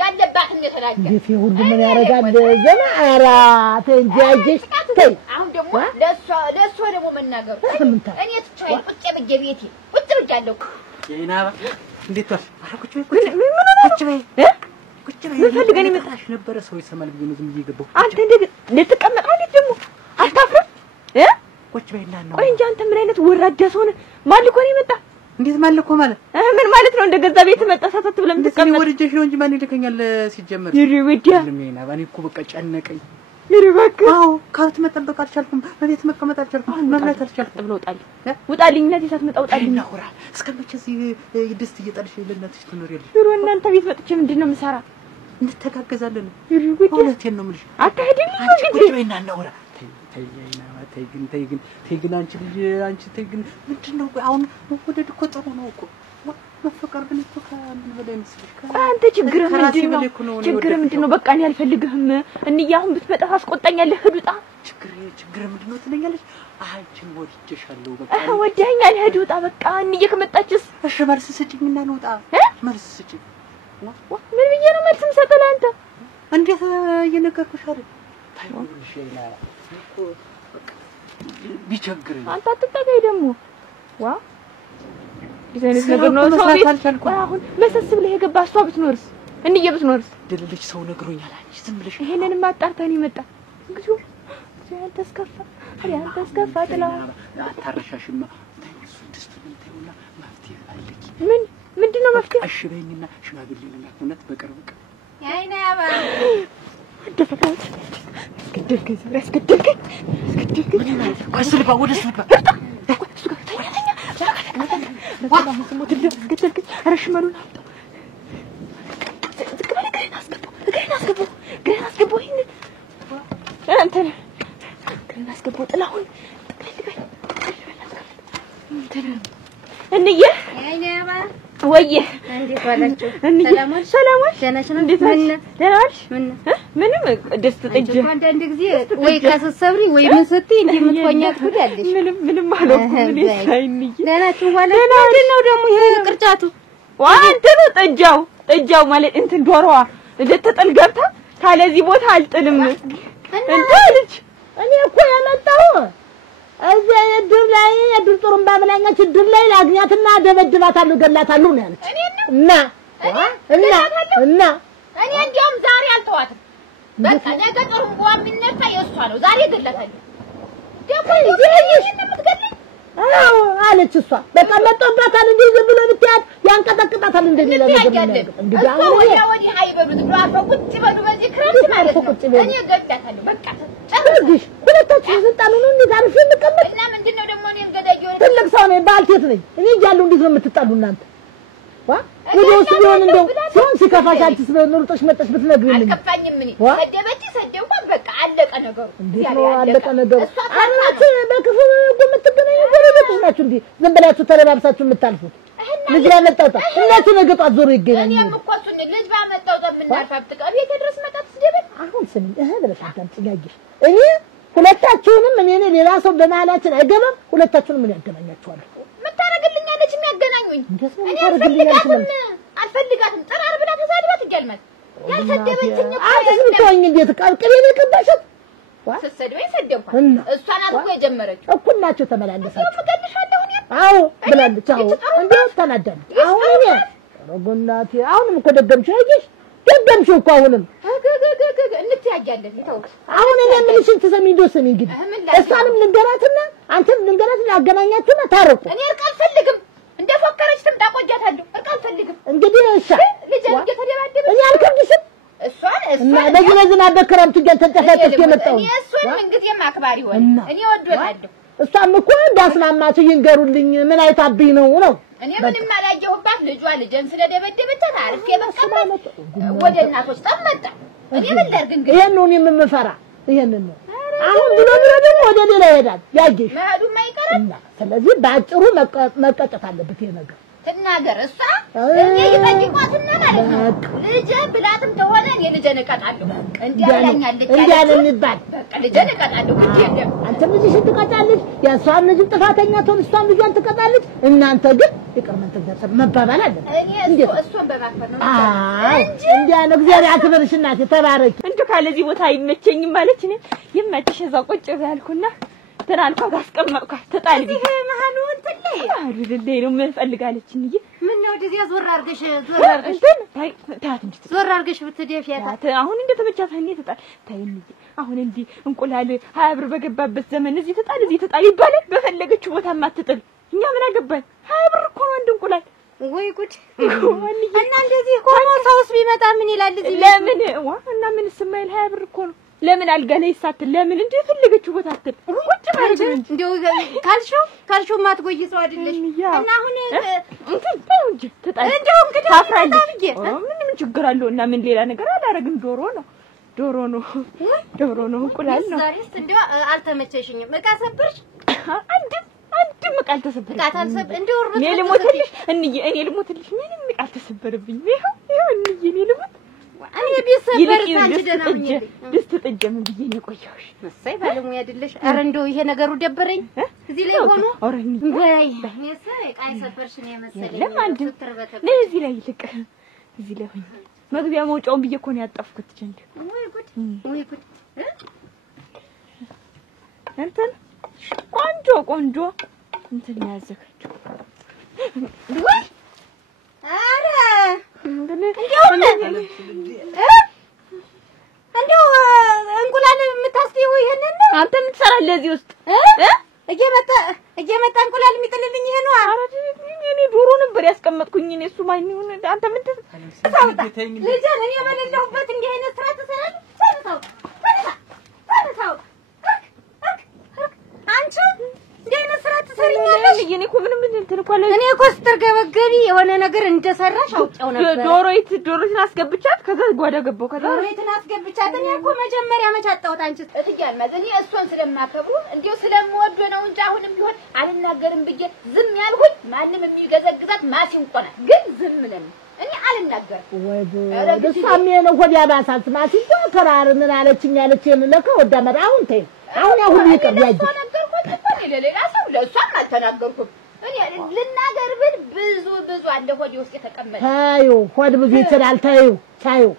ያለባት እንደተራጀ ይሄ ሁሉ ምን ያረጋል ዘና አራ ተንጃጅሽ ተይ አሁን ደግሞ ለሷ ደግሞ መናገሩ እኔ ትቻይ ቁጭ ብዬ ቤቴ ቁጭ ብያለሁ የናባ እንዴት ነው አረኩች ቁጭ በይ ፈልገኝ መጣሽ ነበር ሰው ይሰማል ብዬ ነው ዝም ብዬ ገባሁ አንተ እንዴ ልትቀመጥ አይደል ደግሞ አታፍርም ቁጭ በይና ነው ቆይ እንጂ አንተ ምን አይነት ወራዳ ሰው ነህ ማልኮ ነው የመጣ እንዴት ማልኮ ማለት ምን ማለት ነው እንደገዛ ቤት መጣ ሳታት ብለም ተቀመጥ ወርጀሽ ነው እንጂ ማን ይልከኛል ሲጀመር ይሪወዲያ ለምን ባኔ እኮ በቃ ጨነቀኝ ይሪባክ አዎ ካውት መጠበቅ አልቻልኩም በቤት መቀመጥ አልቻልኩም መብላት አልቻልኩም ብለው ውጣልኝ እናቴ ሳትመጣ ውጣልኝ ነውራ እስከመቼ እዚህ ድስት እየጣልሽ ለእናትሽ ትኖሪያለሽ ይሩ እናንተ ቤት መጥቼ ምንድነው የምሰራ እንተጋገዛለን ይሪወዲያ ሁለቴን ነው የምልሽ አታሄድልኝ ቁጭ በይና ነውራ ተይ ግን አንቺ ግን ምንድነው አሁን ወደድ እኮ ጥሩ ነው እኮ መፈቀር ግን እኮ ከምን በላይ መስልሽ አንተ ችግር ምንድነው በቃ እኔ አልፈልግህም እንዬ አሁን ብትመጣ አስቆጣኛለህ ህዱጣ ችግር ምንድነው ትለኛለሽ አንቺን ወድጄሻለሁ በቃ ወደኛል ህዱጣ በቃ እንዬ ከመጣችስ እሺ መልስ ስጪኝና እንውጣ መልስ ስጪኝ ምን ብዬ ነው መልስ የምሰጠው ለአንተ እንዴት እየነገርኩሽ አይደል ታይሆንሽ ይና እኮ ቢቸግረኝ አንተ አትጠጋይ ደግሞ ዋ ዲዛይንስ ነገር ነው ሰው አሁን መሰስ ብለህ የገባ እሷ ብትኖርስ እንዬ ብትኖርስ ድልልሽ ሰው ነግሮኛል አንቺ ዝም ብለሽ ይሄንን ማጣርተን ይመጣ እንግዲህ አንተ እስከፋ ጥላ አታረሻሽማ እሱ ድስቱን ተይውና ማፍትሄ አለች ምንድነው ማፍትሄ እሺ በይኝና ሽማግሌ ለማለት በቅርብ ቀን ያይና ያባ ደፈካት እስከደልከኝ ወስልባ ወደስልባ ረሽመሉን ግሬን አስገባው ይሄን አንተ ግሬን አስገባው ጥላሁን እንዬ ያይና ያባ ወየ እንዴት ዋላችሁ ሰላም እንዴት ደህና ዋልሽ ምንም ደስ ጥጅ አንዳንድ ጊዜ ወይ ካሰሰብሪ ወይ ምን ስትይ እንዴ የምትቆኛት ጉድ አለሽ ምንም አልኩ ምን ሳይንዬ ደህናችሁ ማለት ነው ደግሞ ይሄ ቅርጫቱ ዋንተ ነው ጥጃው ማለት እንትን ዶሮዋ ልትጥል ገብታ ካለዚህ ቦታ አልጥልም እንዴ እኔ እኮ የመጣው እዚህ የድር ላይ የድር ጥሩምባ ብላኛች ድር ላይ ላግኛትና ደበድባታለሁ ገላታለሁ ነው ያለች እና እኔ እንዲያውም ዛሬ አልተዋትም በቃ ነገ ጥሩም ጓም የሚነሳ የእሷ ነው ዛሬ ገለታለሁ ደግሞ ይሄን እንደምትገልኝ አዎ አለች እሷ በቃ መጣባታል እንዴ ዝም ብሎ ብትያት ያንቀጠቅጣታል እንደሚለው ነገር እንግዲህ አሁን ወዲህ አይበሉት ብራፈ ቁጭ በሉ በዚህ ክረምት ማለት ነው እኔ ገለታለሁ በቃ ጨርሽ ሁለታችሁ ዝጣሉ ነው እንዴ ታርፍ እንቀመጥ እና ምንድነው ደግሞ እኔ ገዳየው ትልቅ ሰው ነኝ ባልቴት ነኝ እኔ እያለሁ እንዴት ነው የምትጣሉ እናንተ ዋ ወዲያውስ ቢሆን እንደው ሲሆን ሲከፋሽ አንቺስ በኑርጦሽ መጣሽ ብትነግሪልኝ አልከፋኝም እኔ ሰደበች ሰደብኳት በቃ አለቀ ነገሩ እንዴት ነው አለቀ ነገሩ አናት በክፉ የምትገናኙ ጎረቤቶች ናችሁ እንዴ ዝም ብላችሁ ተረባብሳችሁ የምታልፉት ልጅ ባመጣውጣ እናቱ ነገ ጧት ዞሮ ይገናኝ እኔም እኮ እሱን ልጅ ባመጣውጣ ምናልፋት ቤት ድረስ መጣት ስደበች አሁን ስሚ ብለሽ አዳምጪኝ እኔ ሁለታችሁንም እኔ ሌላ ሰው በመሃላችን አይገባም ሁለታችሁንም ምን ያገናኛችኋለሁ ምታረግልኛለች የሚያገናኙኝ እኔ አልፈልጋትም ጠራር ብላ ተሳድባት ይገልማል ያልሰደበችኝ አሁን ተወኝ እንዴት ቀልቅሌ ልቀባሽት ተሰደበኝ ሰደብኳት እሷን አልኩ የጀመረችው እኩል ናቸው ተመላለሳችሁ አዎ ብላለች አዎ እንዴት ተናደደች አሁን እኔ ረጎናቴ አሁንም እኮ ደገምሽው አይሽ ደገምሽው እኮ አሁንም እንተያያለን ይተውት አሁን እኔ ምንሽን ትሰሚ እንደሰሚ እንግዲህ እሷንም ልንገራትና አንተም ልንገራትና ያገናኛችሁና ታረቁ እኔ እርቅ አልፈልግም እንደፎከረች ትምጣ ቆጃታለሁ እርቅ አልፈልግም እንግዲህ እሺ ልጅ እየተደባደበ እኔ አልከብድሽም እና ለዝና በክረምቱ እየተንጠፈጠፈ የመጣው እኔ እሱን እንግዲህ ማክባሪ ሆነ እኔ ወዶታለሁ እሷም እኮ እንዳስማማት ይንገሩልኝ ምን አይታብኝ ነው እኔ ምንም አላየሁባት ልጇ ልጅን ስለደበደበቻት አርፌ በቀመጥ ወደ እናቶች ተመጣ እኔ ምን ላድርግ እንግዲህ ይሄን ነው የምፈራ ይሄን ነው አሁን ብሎ ደግሞ ወደ ሌላ ይሄዳል ያጅሽ ማዱ ማይቀርም ስለዚህ ባጭሩ መቀጨት አለበት ይሄ ነገር ተናገር እሷ እኔ ይጠይቋትና ማለት ነው ልጅ ብላትም ተሆነ እኔ ልጅ ነቀጣለሁ እንዲያለኛለች እንዲያለን ይባል በቃ ልጅ ነቀጣለሁ ግዴ አንተ ልጅሽ ትቀጣለች ያሷም ልጅ ጥፋተኛ ትሆን እሷም ልጇን ትቀጣለች እናንተ ግን ይቅር መንተዘር መባባል አለ እኔ እሱን በማክበር ነው እንዲያ ነው እግዚአብሔር ያክብርሽ እናቴ ተባረኪ እንዴ ካለዚህ ቦታ አይመቸኝም ማለት እኔ ይመችሽ እዛው ቁጭ ያልኩና ተናልኳ አስቀመጥኳት ተጣልቢ መሃኑ እንትን ላይ አይደል ነው ምን ፈልጋለች እንጂ ምን ነው እንደዚህ ዞር አርገሽ ታት እንዴ ዞር አርገሽ ብትደፊያት አሁን እንደተመቻት እኔ ተጣል ታይኝ አሁን እንዴ እንቁላል 20 ብር በገባበት ዘመን እዚህ ተጣል ይባላል በፈለገችው ቦታ ማትጥል እኛ ምን አገባን 20 ብር እኮ ነው አንድ እንቁላል ወይ ጉድ እና እንደዚህ ሆኖ ሰውስ ቢመጣ ምን ይላል እዚህ ለምን እና ምን ስማይል 20 ብር እኮ ነው ለምን አልጋ ላይ ሳትል ለምን እንዴ ፈለገችው ቦታ አትል ቁጭ ማለት እንደው ካልሽው ማትቆይ ሰው አይደለሽ እና አሁን እንጂ ተጣል እንደው እንግዲህ ታፍራለች ምን ችግር አለው እና ምን ሌላ ነገር አላረግም ዶሮ ነው እንቁላል ነው ዛሬስ እንደው አልተመቸሽኝም እቃ ሰብርሽ አንድም እቃ አልተሰበረብኝ እቃ ታልሰብ እንደው እኔ ልሞትልሽ ምንም እቃ አልተሰበረብኝ ይሄው እኔ ልሞት እኔ ቢሰበር አንቺ ደህና ነኝ ድስት ጥጀም ብዬ ነው ቆያውሽ መሳይ ባለሙያ አይደለሽ ኧረ እንደው ይሄ ነገሩ ደበረኝ እዚህ ላይ ሆኖ አረኝ ወይ እኔስ ቃይ ሰበርሽ ነው መሰለኝ ለማንድ ለዚህ ላይ ልቅ እዚህ ላይ ሆኜ መግቢያ መውጫውን ብዬ እኮ ነው ያጠፍኩት ጀንድ ወይ ጉድ እንትን ቆንጆ እንትን ያዘጋጀው ወይ አረ እንደው እንቁላል የምታስቲው ይሄንን አንተ ምን ትሰራለህ እዚህ ውስጥ እየመጣ እንቁላል የሚጥልልኝ ይሄ ነው አረ እኔ ዶሮ ነበር ያስቀመጥኩኝ እኔ እሱ ማን ይሁን አንተ ምን ትሰራለህ ልጅን እኔ በሌለሁበት እንዲህ አይነት ስራ ትሰራለህ ተነሳው አንቺ እንዲህ አይነት ስራ ትሰሪኛለሽ እኔ እኮ ምንም እንትን እኮ እኔ እኮ ስትርገበገቢ የሆነ ነገር እንደሰራሽ አውቄው ነበር ዶሮይትን አስገብቻት ከዛ ጓዳ ገባው ከዛ ዶሮይትን አስገብቻት እኔ እኮ መጀመሪያ መቻጣውት አንቺ እጥያል ማለት እኔ እሱን ስለማከብሩ እንዴው ስለምወድ ነው እንጂ አሁንም ቢሆን አልናገርም ብዬ ዝም ያልኩኝ ማንም የሚገዘግዛት ማሲንቆና ግን ዝም ነኝ እኔ አልናገርም ወይ ደሳም ነው ወዲያ ባሳት ማሲንቆ ተራር ምን አለችኝ ያለችኝ ለከ ወዳ መራ አሁን ያሁን ይቀር ያጅ ለሌላ ሰው ለሷም አልተናገርኩም እኔ ልናገር ብል ብዙ አንደ ሆድ ውስጥ የተቀመጠ ታዩ ሆድ ብዙ ይችላል ታዩ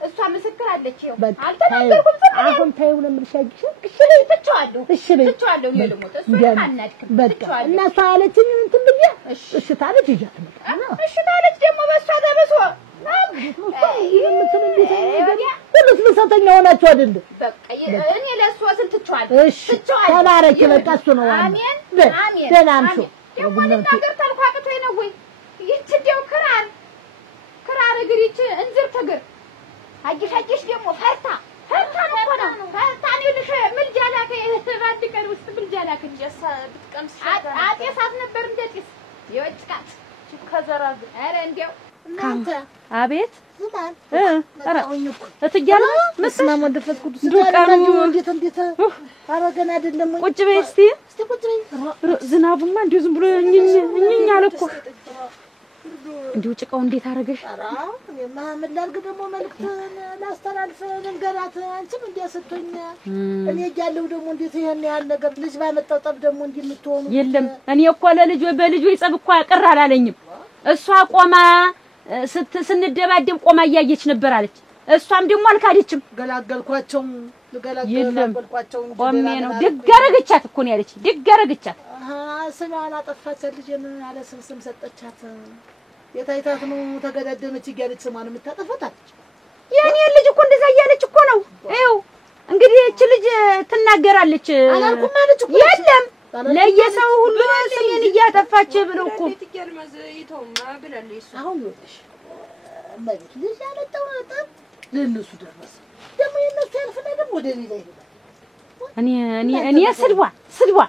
እሷ ምስክር አለች ይው አልተናገርኩም አሁን ታዩ ለምርሻግሽ እሺ ላይ ተጫዋለሁ ለልሞት እሷ አናድክም በቃ እና ሳለችኝ እንትን ብዬ እሺ ታለች ይጃት እሺ ታለች ደግሞ በሷ ደረሶ ሁሉስ ብሰተኛ ሆናችሁ አይደል? በቃ እኔ ለእሱ ስልትቻለሁ። እሺ ተባረክ። በቃ እሱ ነው። አሜን አሜን። ደህና አንቺ ደግሞ ልናገር ተልኳቅቶኝ ነው ወይ? ይህች እንደው ክራር እግሪች እንዝር ትግር አጅሽ ደግሞ ፈርታ ነው እኮ ነው። ፈርታ ነው ልሽ ምልጃ ላከ ባንድ ቀን ውስጥ ምልጃ ላከ እንጀሳ ብትቀምስ አጤሳት ነበር እንደጢስ የወጭቃት ከዘራግ ኧረ እንደው እናንተ አቤት ዝማን ኧረ እትያለ መስማ ወንደፈት ቅዱስ ዱቀሩ እንዴት አረገና አይደለም ወይ? ቁጭ በይ እስቲ ቁጭ በይ። ዝናቡማ እንዲሁ ዝም ብሎ እኝኝ አለ እኮ እንዲሁ ጭቃው እንዴት አረገሽ? ኧረ እኔማ ምን ላድርግ ደግሞ መልዕክት ላስተላልፍ ልንገራት። አንቺም እንዲያሰቶኝ እኔ እያለሁ ደግሞ እንዴት ይሄን ያህል ነገር ልጅ ባመጣው ጠብ ደግሞ እንዲህ የምትሆኑ የለም። እኔ እኮ በልጆች ጸብ እኮ ቅር አላለኝም። እሷ ቆማ ስንደባደብ ቆማ እያየች ነበር አለች። እሷም ደግሞ አልካደችም። ገላገልኳቸው ቆሜ ነው ደግ አደረገቻት እኮ ነው ያለች። ደግ አደረገቻት። ስሟን አጠፋቻት። ልጄን አለ ስም ሰጠቻት። የታይታት ነው ተገዳደመች እያለች ስሟን የምታጠፋት። የኔ ልጅ እኮ እንደዛ እያለች እኮ ነው። ይኸው እንግዲህ እቺ ልጅ ትናገራለች። አላልኩም አለች እኮ የለም ለየሰው ሁሉ ስሜን እያጠፋች ብለው እኮ አሁን ይወጥሽ ማለት ልጅ ያመጣው አጣም ለነሱ ደረሰ። ደግሞ የነሱ ያልፈና ደግሞ ወደ ሌላ ይሄዳል። እኔ ስድዋ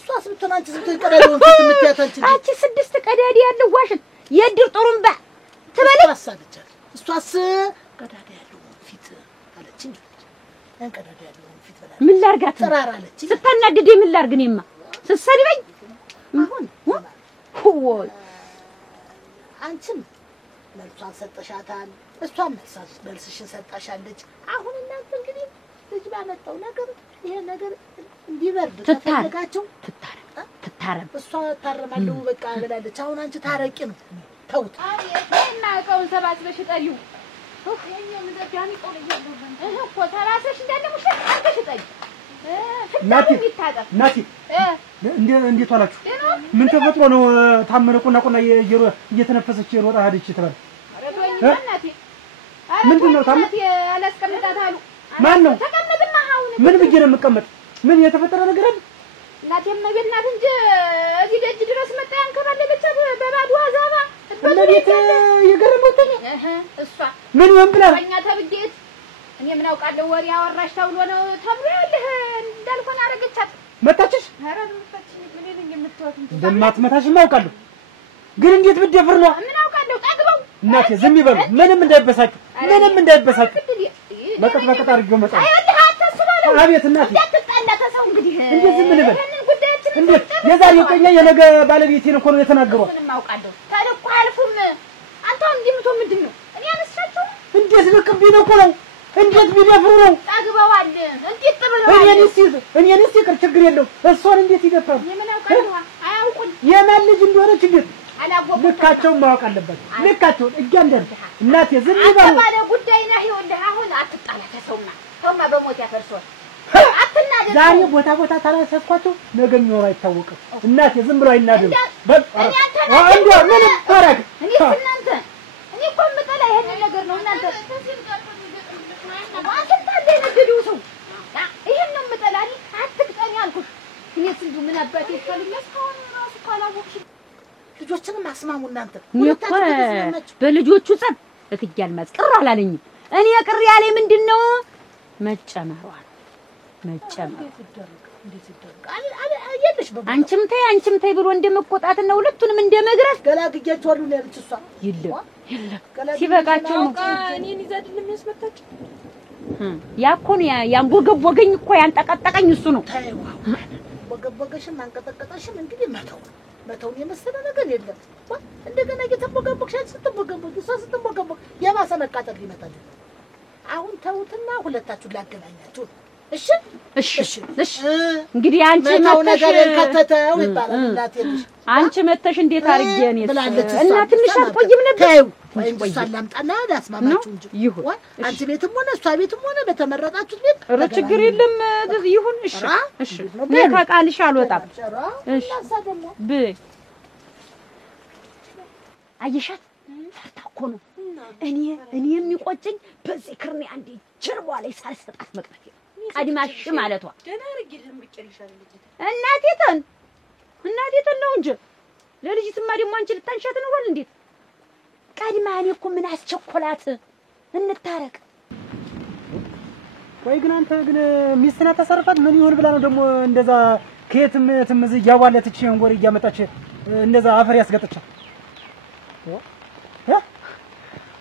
እሷስ ብትሆን አንቺ ስትቀዳደው የምትያታንቺ አንቺ 6 ቀዳዳ ያለው ዋሽን የድር ጥሩምባ ትበለኝ እሷስ ቀዳዳ ያለው ፊት አለችኝ። ቀዳዳ ያለው ፊት በላ ምን ላርጋት ተራራ አለችኝ። ስታናግደኝ ምን ላርግ እኔማ ስትሰድበኝ አሁን ወይ አንቺም መልሷን ሰጠሻታል። እሷም መልስሽን ሰጣሻለች። አሁን እናንተ እንግዲህ ልጅ ባመጣው ነገር ይሄ ነገር እንዲበርድ ተፈለጋችሁ ትታረም እሷ ታረማለሁ በቃ ብላለች። አሁን አንቺ ታረቂ ነው ተውት። እና እቃውን ሰባስበሽ ጠሪው የኛው ምዘጋሚ ቆልያለሁ እኮ ተራሰሽ እንዳለሙሽ አንተሽ ጠሪ ናቲ እንዴት ዋላችሁ? ምን ተፈጥሮ ነው? ታመነ ቁና እየተነፈሰች የሮጣ ሄደች ተባለ። ምንድነው ታመት አላስቀምጣት አሉ። ማን ነው? ተቀመጥና አሁን ምን ብዬ ነው የምቀመጥ? ምን የተፈጠረ ነገር አለ? እናቴም መቤናት እንጂ እዚህ ደጅ ድረስ መጣ ያንከባለለች በባዶ አዛባ እንዴት የገረመኝ እሷ ምን ይሆን ብላ እኛ ተብዴት እኔ ምን አውቃለሁ ወሬ አወራሽ ተብሎ ነው ተብሎ ያለህ እንዳልሆነ አረገቻት። መታችሽ? ኧረ መታችሽ ምን ይልኝ የምትወት እንደማትመታሽ አውቃለሁ፣ ግን እንዴት ብትደፍር ነው? ምን አውቃለሁ ጠግበው እናቴ ዝም ይበሉ። ምንም እንዳይበሳችሁ በቀጥ አድርጌው መጣ። አቤት እናቴ እንዳትጣላ ተሰው እንግዲህ እንዴት ዝም ልበል? ይሄንን ጉዳያችን እንዴት የዛሬው ቀኛ የነገ ባለቤቴን እኮ ነው የተናገሯት። ምንም አውቃለሁ ታልኩ አልፉም። አንተ እንዲምቶ ምንድነው እኔ አነሳቸው እንዴት ልቅብ ነው እኮ ነው? እንዴት ቢደፍሩ ነው? ጠግበዋል። እንዴት ጥብለዋል? እኔንስ ይቅር ችግር የለው። እሷን እንዴት ይደፍራሉ? የምን አውቃለሁ አያውቁን የማን ልጅ እንደሆነች እንዴት አላወቁም። ልካቸውን ማወቅ አለባቸው። ልካቸውን እያንዳንዱ እናቴ ዝም ይበሉ። ባለ ጉዳይ ነው። ይኸውልህ አሁን አትጣላ ተሰውና ተውማ በሞት ያፈርሷል። አትናደድ። ዛሬ ቦታ ታላሰኳቸው ነገ የሚኖር አይታወቅም። እናቴ ዝም ብሎ አይናደዱ። በቃ ምንም ታረግ እኔ እናንተ እኔ እኮ የምጠላ ይሄን ነገር ነው። እናንተ ሰው ይሄን ነው የምጠላ። አትቅጠኝ አልኩሽ። እኔ ስንቱ ምን አባቴ ይፈልጋል እስካሁን ራሱ ካላወቅሽ ልጆችንም አስማሙ እናንተ እኮ በልጆቹ ጸብ እትያል ማስቀር አላለኝም። እኔ ቅር ያለኝ ምንድነው መጨመሯ ነው። አንቺም ተይ ብሎ እንደመቆጣትና ሁለቱንም እንደመግረፍ ገላግያቸው አሉ ለልጅ እሷ የለም ሲበቃቸው ነው። እኔን ይዛድልም ያስመጣች ያኮን ያንጎገቦገኝ እኮ ያንጠቀጠቀኝ እሱ ነው። ወገበገሽም አንቀጠቀጠሽም እንግዲህ መተውን የመሰለ ነገር የለም። እንደገና እየተቦገቦግሽ ስትቦገቦግ እሷ ስትቦገቦግ የባሰ መቃጠል ይመጣል። አሁን ተውትና ሁለታችሁን ላገናኛችሁ። እሺ እንግዲህ አንቺ መተሽ ከተተው ይባላል። እናቴ ልጅ አንቺ መተሽ እንዴት አርጌ እኔ እና ትንሽ አትቆይም ነበር? ወይ ሰላምጣና ዳስማማችሁ እንጂ ይሁን። አንቺ ቤትም ሆነ እሷ ቤትም ሆነ በተመረጣችሁት ቤት ኧረ ችግር የለም ይሁን። እሺ እኔ ከቃልሽ አልወጣም። እሺ በይ አየሻት ፈርታ እኮ ነው እኔ የሚቆጨኝ በዚህ ክርኔ አንዴ ጀርባ ላይ ሳልሰጣት መቅረት ቀድማሽ ማለቷ ደህና አድርጌ ልምጭልሻለሁ ልጅ እናቴ ነው እንጂ ለልጅትማ ደግሞ አንቺ ልታንሻት ነው ወል እንዴት ቀድማ እኔ እኮ ምን አስቸኮላት እንታረቅ ወይ ግን አንተ ግን ሚስትና ተሰርፋት ምን ይሆን ብላ ነው ደግሞ እንደዛ ከየትም ትምዝ ያዋለትች እንጎር እያመጣች እንደዛ አፈር ያስገጠቻት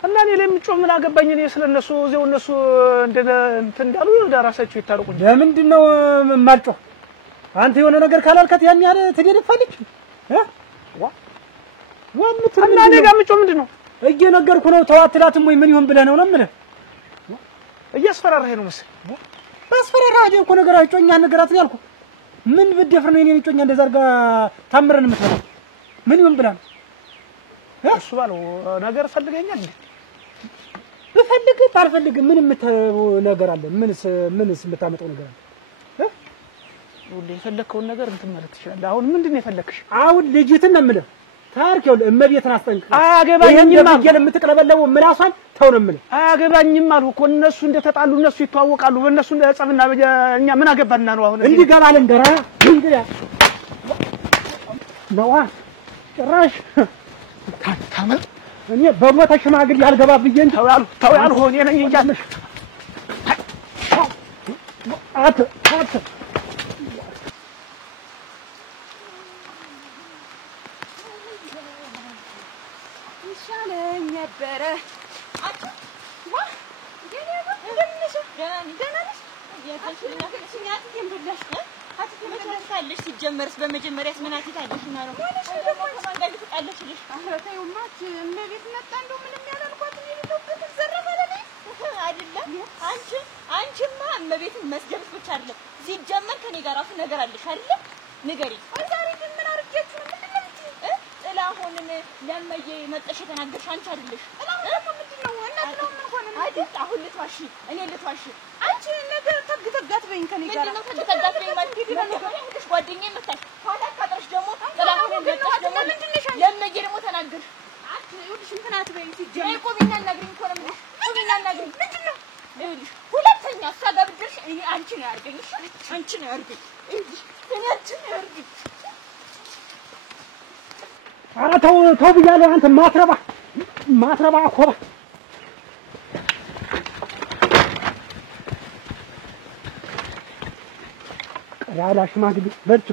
እና እኔ ለምጮ ምን አገባኝ እኔ ስለነሱ እዚያው እነሱ እንትን እንዳሉ ራሳቸው ይታረቁ ለምንድን ነው ማልጮ አንተ የሆነ ነገር ካላልከት ያን ያለ ትደልፋለች እና እኔ ጋር ምጮ ምንድነው እየነገርኩ ነው ተዋትላትም ወይ ምን ይሆን ብለህ ነው የምልህ እያስፈራራህ ነው መሰለኝ ባስፈራራህ እኮ ነገር አይጮኛ ነገራት ነው ያልኩህ ምን ብትደፍር ነው የኔን ጮኛ እንደዛ አድርጋ ታምረን የምትበላው ምን ይሆን ብላ ነው እሱ ባለው ነገር ፈልገኛል በፈልግ ባልፈልግ ምን ነገር አለ ምንስ የምታመጣው ነገር አለ ወደ የፈለከውን ነገር እንትን ማለት ትችላለህ አሁን ምንድነው የፈለክሽ አሁን ልጅትን ነው የምልህ ታርከው እመቤትን አስጠንቅቀህ አያገባኝም ማለት የምትቀለበለው ምላሷን ተው ነው የምልህ አያገባኝም አልኩ እኮ እነሱ እንደተጣሉ እነሱ ይተዋወቃሉ በእነሱ ጸብና እኛ ምን አገባና ነው አሁን እንዲገባ ልንገራ እንግዲህ ነዋ ጭራሽ ታመጥ እኔ በሞተ ሽማግሌ ያልገባ ብዬን ተው ያልሆነ እኔ ነኝ እንጃለሽ አት ይሻለኝ ነበረ አጭ ዋ ታለሽ ሲጀመርስ በመጀመሪያስ ምን አትታለሽና ነው ደግሞ ከማንጋል ትጣለሽልሽ አረታዩማች እመቤት መጣ እንደው ምንም ያላልኳት ነው የሌለውበት ዘረፈለኝ አይደለም አንቺማ እመቤትን መስደብሽ ብቻ አይደለም ሲጀመር ከኔ ጋር አፍ ነገር አለሽ አይደል ንገሪ ዛሬ ግን ምን አርገችሁ ምንድነው ጥላሁንን ለማየ መጠሽ የተናገርሽ አንቺ አይደለሽ ጥላሁን ምንድነው እናት ነው ምን ሆነ አይደል አሁን ልትዋሺ እኔ ልትዋሺ አንቺ ነገር ተግተጋት በይን ከኔ ጋር ምንድነው ተግተጋት በይን ማለት ነው ጓደኛዬ መጣሽ ኋላ ካጥረሽ ደግሞ ጥላሁንን መጠሽ ደግሞ ለማየ ደግሞ ተናገርሽ አንቺ ይኸውልሽ እንትን አትበይኝ ሲጀምር ቆሚና እናግሪኝ እኮ ነው የምልሽ ቆሚና እናግሪኝ ምንድነው ይኸውልሽ ሁለተኛ አሳጋብደሽ አንቺ ነው ያርገኝ አንቺ ነው ያርገኝ ይኸውልሽ አንቺ ነው ያርገኝ ኧረ ተው ብያለሁ አንተ ማትረባ ኮባ ቀዳዳ ሽማግሌ በርቱ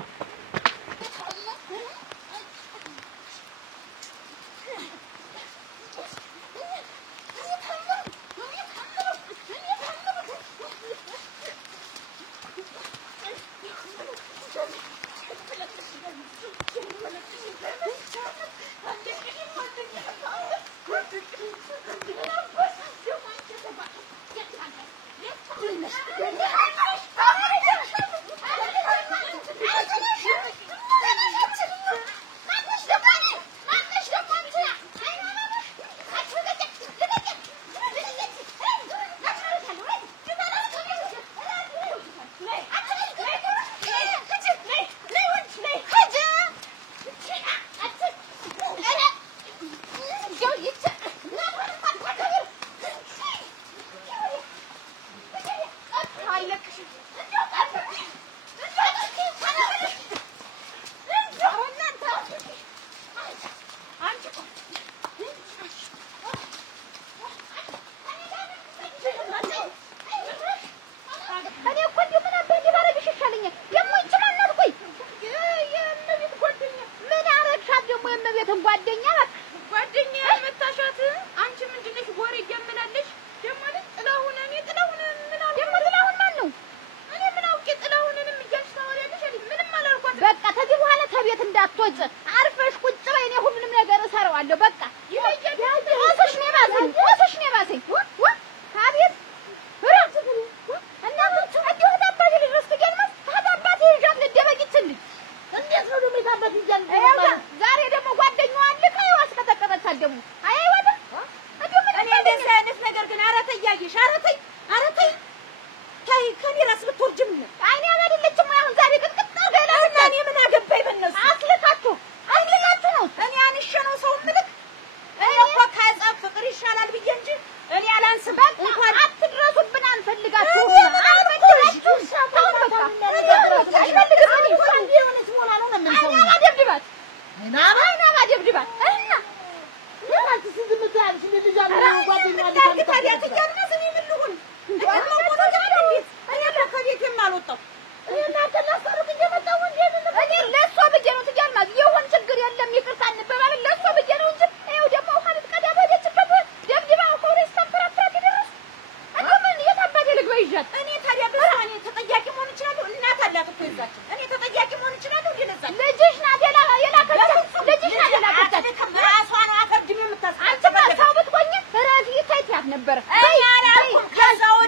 እኮ ይዛችሁ እኔ ተጠያቂ መሆን እችላለሁ እንዴ ለዛ ልጅሽ ናት የላከቻት ልጅሽ ናት የላከቻት ራሷ ነው አፈርድም የምታስ አንቺ ማሳው ብትቆኝ ረፊ ታይታት ነበር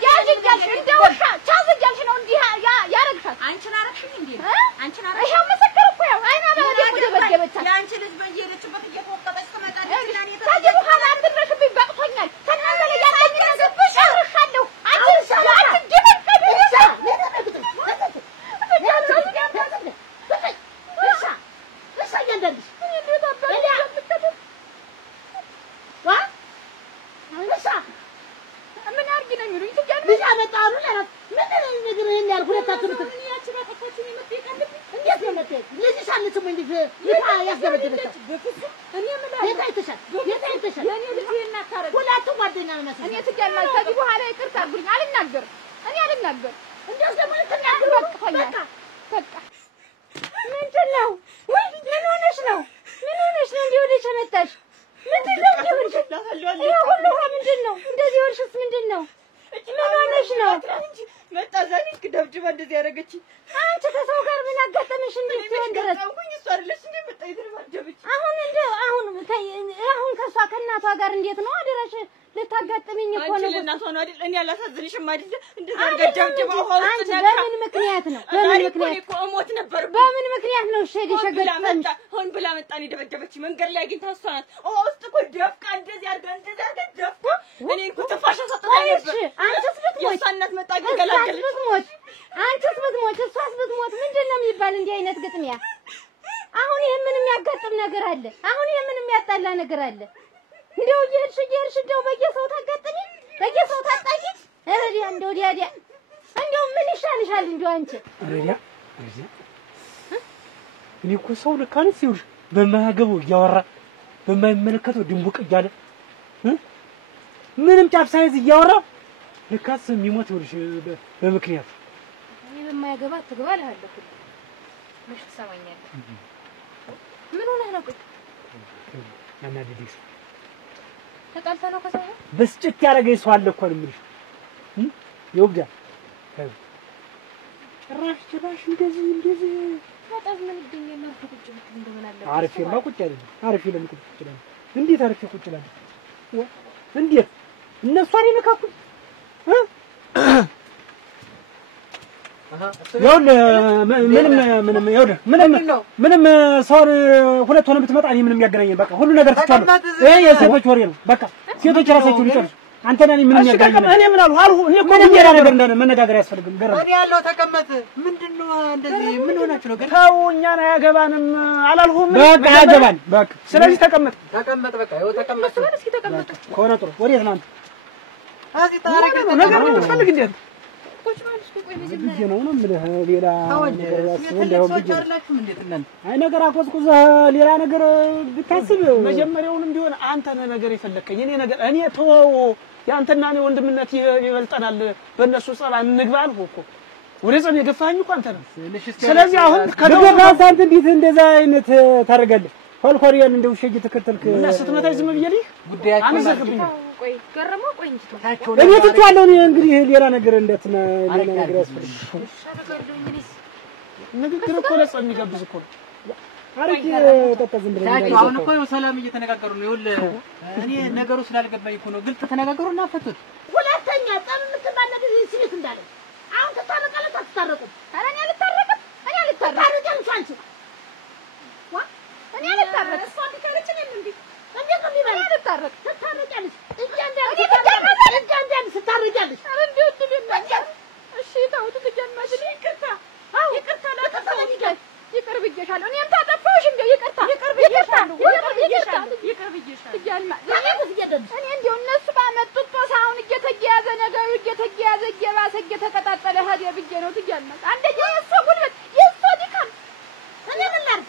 ያጅጃልሽ እንደ ውሻ ቻዝጃልሽ ነው እንዲህ ያረግሻት አንቺን አረግሽኝ እንዴ አንቺን ይሄው ምስክር እኮ ያው አይና ባወደ ደበደበቻት ያንቺ ልጅ በየሄደችበት እየተወቀጠች ትመጣለች እና እኔ ታዲያ በኋላ አትድረሽብኝ በቅቶኛል ከእናንተ ላይ ያለኝ ነገር ጨርሻለሁ አንቺ ድምቅ መንገድ ላይ ግን ታስቷናት ውስጥ እኮ ደፍቃ እንደዚህ አድርጋ ደፍቃ እኔ እኮ ተፋሻ ሰጥታኝ ነበር አንቺስ ብትሞት የሳናት መጣ ገላገለች አንቺስ ብትሞት እሷስ ብትሞት ምንድነው የሚባል እንዲህ አይነት ግጥሚያ አሁን ይሄ ምንም ያጋጥም ነገር አለ አሁን ይሄ ምንም ያጣላ ነገር አለ እንደው እየሄድሽ እንደው በየሰው ታጋጥሚ በየሰው ታጣቂ እረዲያ እንደው ዲያዲያ እንደው ምን ይሻልሻል እንደው አንቺ እረዲያ እኔ እኮ ሰው ልካንስ ይውል በማያገበው እያወራ በማይመለከተው ድንቡቅ እያለ ምንም ጫፍ ሳይዝ እያወራ ልካስ የሚሞት ይውልሽ በምክንያት እኔ በማያገባ ትግባ አለሁ ምሽ ተሰማኛለህ ምን ሆነህ ነው ያናደደኝ ተጣልታ ነው ከሰው በስጭት ያደረገኝ ሰው አለ እኮ ነው የምልሽ ይወብዳ ጭራሽ እንደዚህ ታጣዝ ምን ይገኛል ነው ቁጭ ብትል እንደምን አለ አርፌማ ቁጭ አይደለም አርፌ ለምን ቁጭ ይችላል እንዴት አርፌ ቁጭ ይችላል እንዴት እነሱ አይነካኩ ምንም ሰው ሁለት ሆነ ብትመጣ እኔ ምንም ያገናኘን በቃ ሁሉ ነገር ትቻለሁ ይሄ የሴቶች ወሬ ነው በቃ ሴቶች ራሳቸው ሊጨርሱ አንተ ነህ ምንም ያገናኘን እኔ ምን አልሁ እኔ እኮ ምን ነገር እንደሆነ መነጋገር ያስፈልግም ገረም እኔ ያለው ተቀመጥ ምንድነው እንደዚህ ምን ሆናችሁ ነው ግን ተው እኛን አያገባንም አላልሁም በቃ አያገባን በቃ ስለዚህ ተቀመጥ በቃ ይኸው ተቀመጥ እስኪ ተቀመጡ ከሆነ ጥሩ ወዴት ናንተ እዚህ ታረጋ ነገር ምን ትፈልግ እንዴ ቁጭ ማለት እስኪ ቆይ ልጅ ነው የምልህ ሌላ ነገር ያስቡ እንዳይሆን ብዬ እንዴት እናንተ አይ ነገር አቆዝቁዘህ ሌላ ነገር ብታስብ መጀመሪያውንም ቢሆን አንተ ነህ ነገር የፈለከኝ እኔ ተወው ያንተና እኔ ወንድምነት ይበልጣናል በእነሱ ጸባ እንግባ አልኩህ እኮ ወደ ጸብ የገፋኝ እኮ አንተ ነህ ስለዚህ አሁን ከደረሰ አንተ እንዴት እንደዛ አይነት ታደርጋለህ ፈልኮሪያን እንደው ሸጅ ተከተልክ እና ስትመታኝ ዝም ብዬ ልህ ጉዳያችን አንዘክብኝ ቆይ ገረመው ቆይ እንጂ ታቸው እኔ ትቷለሁ እኔ እንግዲህ ሌላ ነገር እንደትና ሌላ ነገር ያስፈልግ ንግግር እኮ ለጸብ የሚጋብዝ እኮ ነው አሪፍ ተጠጣ ዝም ብለህ አሁን እኮ ሰላም እየተነጋገሩ ነው ይኸውልህ እኔ ነገሩ ስላልገባኝ እኮ ነው ግልጽ ተነጋገሩና ፈቱት ሁለተኛ ጸብ የምትባል ነገር ሲልክ እንዳለ አሁን ተታረቀለት አትታረቁም ኧረ እኔ አልታረቅም ታረቀን አንቺ እኔ አልታረቅ እሷ እንዲከለች እኔም እንዴ እንዴት ነው የሚባል አልታረቅ ተታረቂያለሽ እያንዳንዱ ስታረቂያለሽ ኧረ እንደው ትልናገር እሺ ተውት ትጀምራለሽ ይቅርታ ለተፈለኝ ይቅር ብዬሻለሁ እኔም ታጠፋሁሽ እንዴ ይቅርታ እኔ እንደው እነሱ ባመጡት ጦስ አሁን እየተያያዘ ነገሩ እየተያያዘ እየባሰ እየተቀጣጠለ ሄደ ብዬ ነው ትያልማት አንደኛ የእሷ ጉልበት የእሷ ድካም እኔ ምን ላድርግ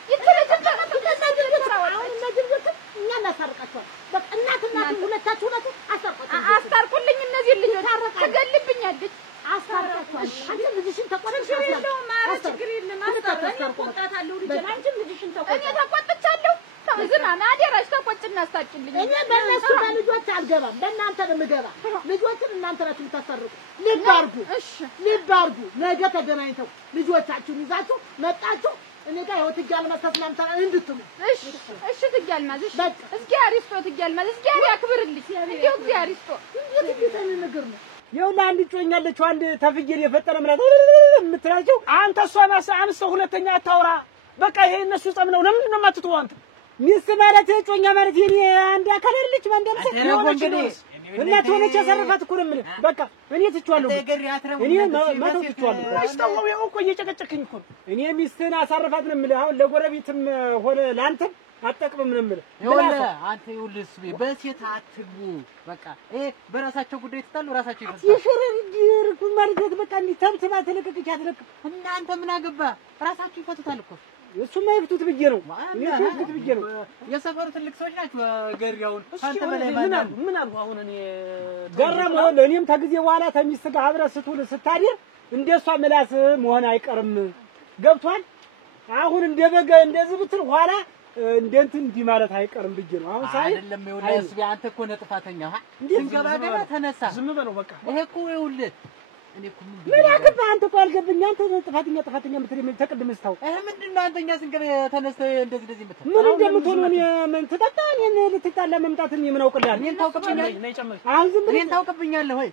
እኛ እናሳርቃቸዋል በቃ እናትና ሁለታችሁ አስታርቁልኝ እነዚህ ልጆች ትገልብኛለች አስታርቃቸዋል አንቺ ልጅሽን ተቆጥተሽ ችግር የለም አስታርቃለሁ ልጅ አንቺ ልጅሽን ተቆጥተሽ እኔ ተቆጥቻለሁ ዝና ማደራሽ ተቆጭና አስታጭልኝ። እኔ በእነሱ በልጆች አልገባም፣ በእናንተ ነው የምገባ። ልጆችን እናንተ ናችሁ የምታሰርቁ። ልብ አድርጉ፣ እሺ ልብ አድርጉ። ነገ ተገናኝተው ልጆቻችሁን ይዛችሁ መጣችሁ እኔ ጋር ያው ትጋልማዝ ተስማምታ እንድትሉ። እሺ እሺ ትጋልማዝ። እሺ እግዚአብሔር ይስጦ ትጋልማዝ። እግዚአብሔር ያክብርልኝ። ይሄው እግዚአብሔር ይስጦ። የትግተን ነገር ነው። ይኸውልህ አንድ ጮኛለች አንድ ተፍየል የፈጠረ ማለት የምትላቸው አንተ እሷ አንስተው ሁለተኛ አታውራ። በቃ ይሄ እነሱ ጸም ነው። ለምንድን ነው የማትተው አንተ? ሚስት ማለት ጮኛ ማለት የኔ አንድ አካል አይደለች ማንደምሰ የሆነች ነው። እናት ሆነች ያሰረፋት እኮ ነው የምልህ። በቃ እኔ ትቼዋለሁ። እኔ መተው ትቼዋለሁ። አስተው ያው እኮ እየጨቀጨከኝ እኮ እኔ ሚስትን አሳረፋት ነው የምልህ። አሁን ለጎረቤትም ሆነ ለአንተም አጠቅምም ነው የምልህ። ይኸውልህ አንተ ይኸውልህ እሱ በሴት አትግቡ። በቃ ይሄ በራሳቸው ጉዳይ ተጣሉ ራሳቸው ይፈታሉ። ይሽርክ ማለት በቃ እንዲህ ተብትባ ተለቀቀች አትለቅም። እናንተ ምን አገባ? ራሳቸው ይፈቱታል እኮ። እሱማ ይፍቱት ብዬ ነው። እኔ ይፍቱት ብዬ ነው። የሰፈሩ ትልቅ ሰዎች ናቸው። ገሪያውን አንተ በላይ ምን አልኩ? አሁን እኔ ገረመው። እኔም ተጊዜ በኋላ ተሚስት ጋር አብረህ ስትውል ስታድር እንደሷ ምላስ መሆን አይቀርም። ገብቷል? አሁን እንደበገ እንደዚህ ብትል ኋላ እንደንትን እንዲህ ማለት አይቀርም ብዬ ነው። አሁን ሳይ አይደለም ይኸውልህ እስቢ አንተ እኮ ነህ ጥፋተኛ። ስንገባገባ ተነሳ። ዝም በለው በቃ። ይሄ እኮ ይኸውልህ እኔ እኮ ምን አገባህ አንተ? እኮ አልገባኝ። አንተ ጥፋተኛ የምትል ተቀድመህ ስታው ምንድነው አንተኛ ስንገባ ተነስተህ እንደዚህ የምትል ምን እንደምትሆን እኔ ምን ትጠጣ እኔን ልትጣላ መምጣትን ምን አውቅልሃለሁ? እኔን ታውቅብኛለህ? አሁን ዝም ብለህ እኔን ታውቅብኛለህ ወይ?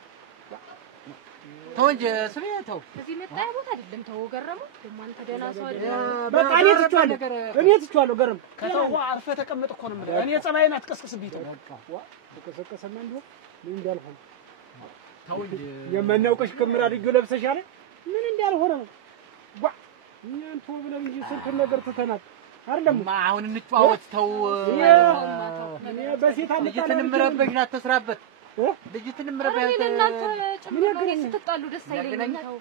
ተው እንጂ ስሜ ተው። እዚህ መጣያ ቦታ አይደለም። ተው ገረመው ደግሞ አንተ ደህና ሰው አይደለም። በቃ እኔ ትቼዋለሁ። ገረም ከተው አርፈህ ተቀመጥ እኮ ነው የምልህ። እኔ ጸባይን አትቀስቅስብኝ። ተው በቃ ተቀሰቀሰማ እንደው ምን እንዳልሆነ ተው እንጂ የማናውቀሽ ክምር አድርጌው ለብሰሻል። ምን እንዳልሆነ ነው ዋ እኛን ተው ብለን እንጂ ስንቱን ነገር ትተናል አይደለም። አሁን እንጫወት። ተው እኔ በሴት አመጣለሁ። ልጅትንም ረበሽን አትስራበት። ልጅትንም ረበሽ እናንተ ጭምር ስትጣሉ ደስ አይለኝም። ተው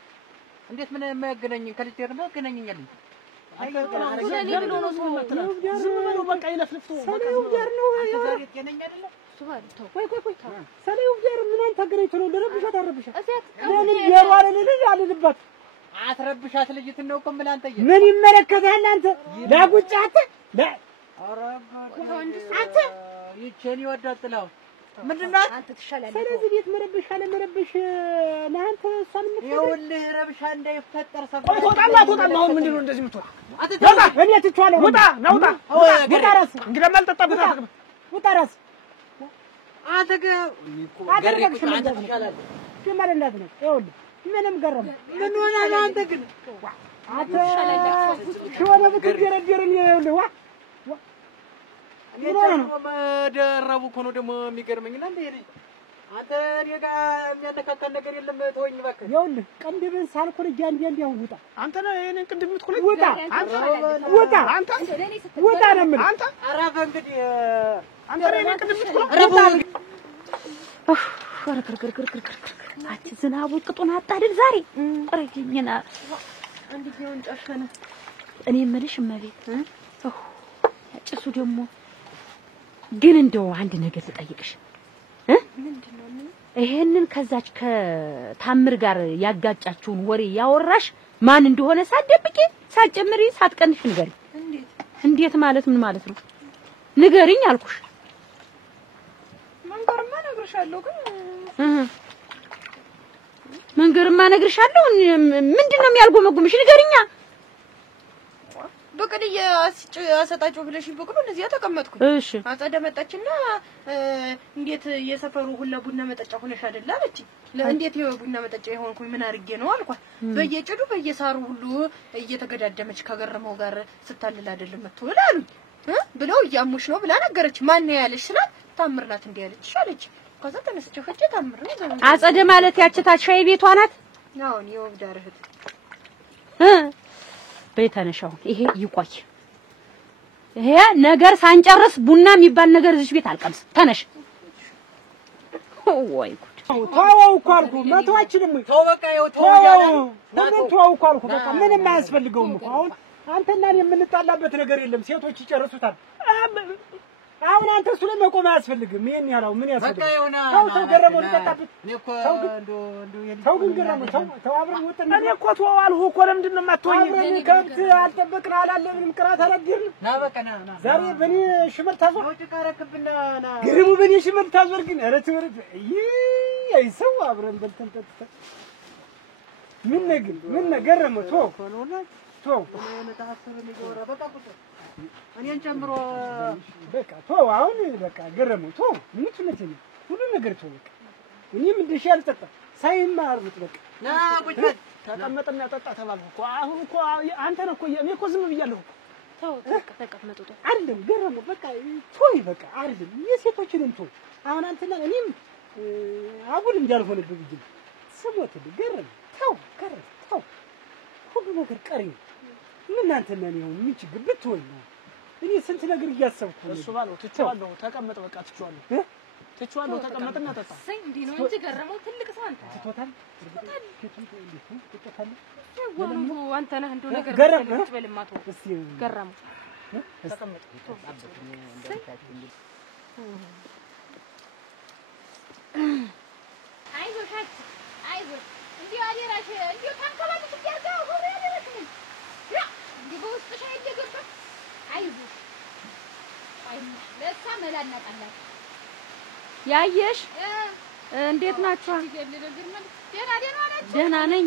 እንዴት ምን የማያገናኝ ከልጅ ጋር ነው ያገናኘኛል? ዝም ብሎ በቃ ይለፍልፍ። ሰሌው ጋር ነው ዛሬ ጤነኛ አይደለም። ተው ቆይ ሰሌው ጋር ምን አንተ አገናኝቶ ነው? ለረብሻት አረብሻት ለምን የሯለ ልጅ አልልባት አትረብሻት። ልጅትን ነው እኮ ምን አንተ ምን ይመለከታል አንተ? ላጉጫት አንተ ይቼን ይወዳጥላው ምንድነው አንተ ትሻላለህ። ስለዚህ ቤት መረብሽ አለመረብሽ ለአንተ እሷን ይኸውልህ ረብሻ እንዳይፈጠር ሰፈር ቆጣላ አሁን ምንድነው እንደዚህ የምትሆን? ወጣ እኔ ትቻለሁ። ውጣ ናውጣ ውጣ ራስ እንግዲህ ማልጠጣበት ውጣ ራስ አንተ ገሪ አንተ ትሻላለህ። ጀማል እንዳት ነው። ይኸውልህ ምንም ገረመ ምን ሆነህ አንተ ግን አንተ ሽወነ ብትገረገረኝ ይኸውልህ ዋ ደረቡ እኮ ነው ደግሞ የሚገርመኝ። እና እንደ ሄደ አንተ እኔ ጋር የሚያነካካን ነገር የለም። ተወኝ እባክህ። ይኸውልህ ቅንድብህን ሳልኩል እንዲህ አሁን ውጣ። አንተ ነህ ይሄንን ቅንድብ የምትኩለኝ? ውጣ አንተ ውጣ ነው የምልህ። አንተ አረፈ እንግዲህ አንተ ነህ ይሄንን ቅንድብ የምትኩለኝ? አቺ ዝናቡ ቅጡን አጣድል ዛሬ ረግኝና አንዲያውን ጨፈነ። እኔ የምልሽ እመቤት ጭሱ ደግሞ ግን እንደው አንድ ነገር ልጠይቅሽ ምንድነው? ይሄንን ከዛች ከታምር ጋር ያጋጫችሁን ወሬ ያወራሽ ማን እንደሆነ ሳትደብቂ ሳትጨምሪ ሳትቀንሽ ንገሪ። እንዴት ማለት ምን ማለት ነው? ንገሪኝ አልኩሽ። መንገርማ ነግርሻለሁ። ግን መንገርማ ነግርሻለሁ። ምንድነው የሚያልጎመጉምሽ? ንገሪኛ። በቅድዬ አሰጣጭው ብለሽ በቅዱ እዚያ ተቀመጥኩ። እሺ አጸደ መጣችና እንዴት የሰፈሩ ሁላ ቡና መጠጫ ሆነሽ አይደል አለች። ለእንዴት የቡና መጠጫ የሆንኩኝ ምን አርጌ ነው አልኳት። በየጭዱ በየሳሩ ሁሉ እየተገዳደመች ከገረመው ጋር ስታልል አይደለም መጥቶል አሉኝ ብለው እያሙሽ ነው ብላ ነገረች። ማን ያለሽ ስላት ታምር ናት እንዴ ያለች አለች። ከዛ ተነስቼ ሄጄ ታምር ነው አጸደ ማለት ያችታች ሻይ ቤቷ ናት። አሁን የወብዳር እህት በተነሻው ይሄ ይቆይ። ይሄ ነገር ሳንጨርስ ቡና የሚባል ነገር እዚህ ቤት አልቀምስ። ተነሽ። ወይ ጉድ! ተው እኮ አልኩህ። መተዋችንም ተው በቃ ይኸው ተው እኮ አልኩህ። በቃ ምንም አያስፈልገውም እኮ አሁን አንተና እኔ የምንጣላበት ነገር የለም። ሴቶች ይጨርሱታል። አሁን አንተ እሱ ላይ መቆም አያስፈልግም። ይሄን ያለው ምን ያስፈልግ? በቃ ይሆና ተው ገረመው ልጠጣበት። እኔ እኮ ተው ግን ገረመው ተው አብረን ወጥተን እኔ እኮ ተው አልሁ እኮ ለምንድን ነው የማትሆኝ? አብረን ከብት አልጠበቅን አላለብንም ቅራት አላደርን። ና በቃ ና ዛሬ በኔ ሽመል ታዞር ወጭ ቀረክብና ና ግርሙ በኔ ሽመል ታዞር ግን ኧረ ትወርድ አይ ሰው አብረን በልተን ጠጥተን ምን ገረመው ተው መታሰብ የሚጎራ በቃ ቁጭ እኔን ጨምሮ በቃ ተው አሁን በቃ ገረመው ተው ምንጭ ነው ሁሉ ነገር ተው በቃ እኔም እንደሽ ያልጠጣ ሳይማሩት በቃ ና ቁጭ ተቀመጥና ጠጣ ተባልኩ እኮ አሁን እኮ አንተ ነህ እኮ እኔ እኮ ዝም ብያለሁ ተው ተቀመጡ አይደለም ገረመው በቃ ተው በቃ አይደለም የሴቶችንም ተው አሁን አንተና እኔም አጉል እንዳልሆነብህ ብዬ ስሞት ገረመው ተው ሁሉ ነገር ቀሪ ምን አንተ ነን ይሁን ምን ችግር ብትሆን ነው እኔ ስንት ነገር እያሰብኩ ነው እሱ ባለው ትቼዋለሁ ተቀመጥ በቃ ትቼዋለሁ ተቀመጥና ጠጣ ሰይ እንዴ ነው እንጂ ገረመው ትልቅ ሰው አንተ ትቶታል ወንዱ አንተ ነህ እንደው ነገር ገረመው በልማቱ እስቲ ገረመው ተቀመጥ አይዞሽ እንዲህ አደራሽ እንዲህ ታንከባለሽ ያርጋው ሆነ ያደረክኝ እንዲህ በውስጥሽ አይደገባ አይዞሽ ለእሷ መላ እናጣላት ያየሽ እንዴት ናችሁ? ደህና ነኝ።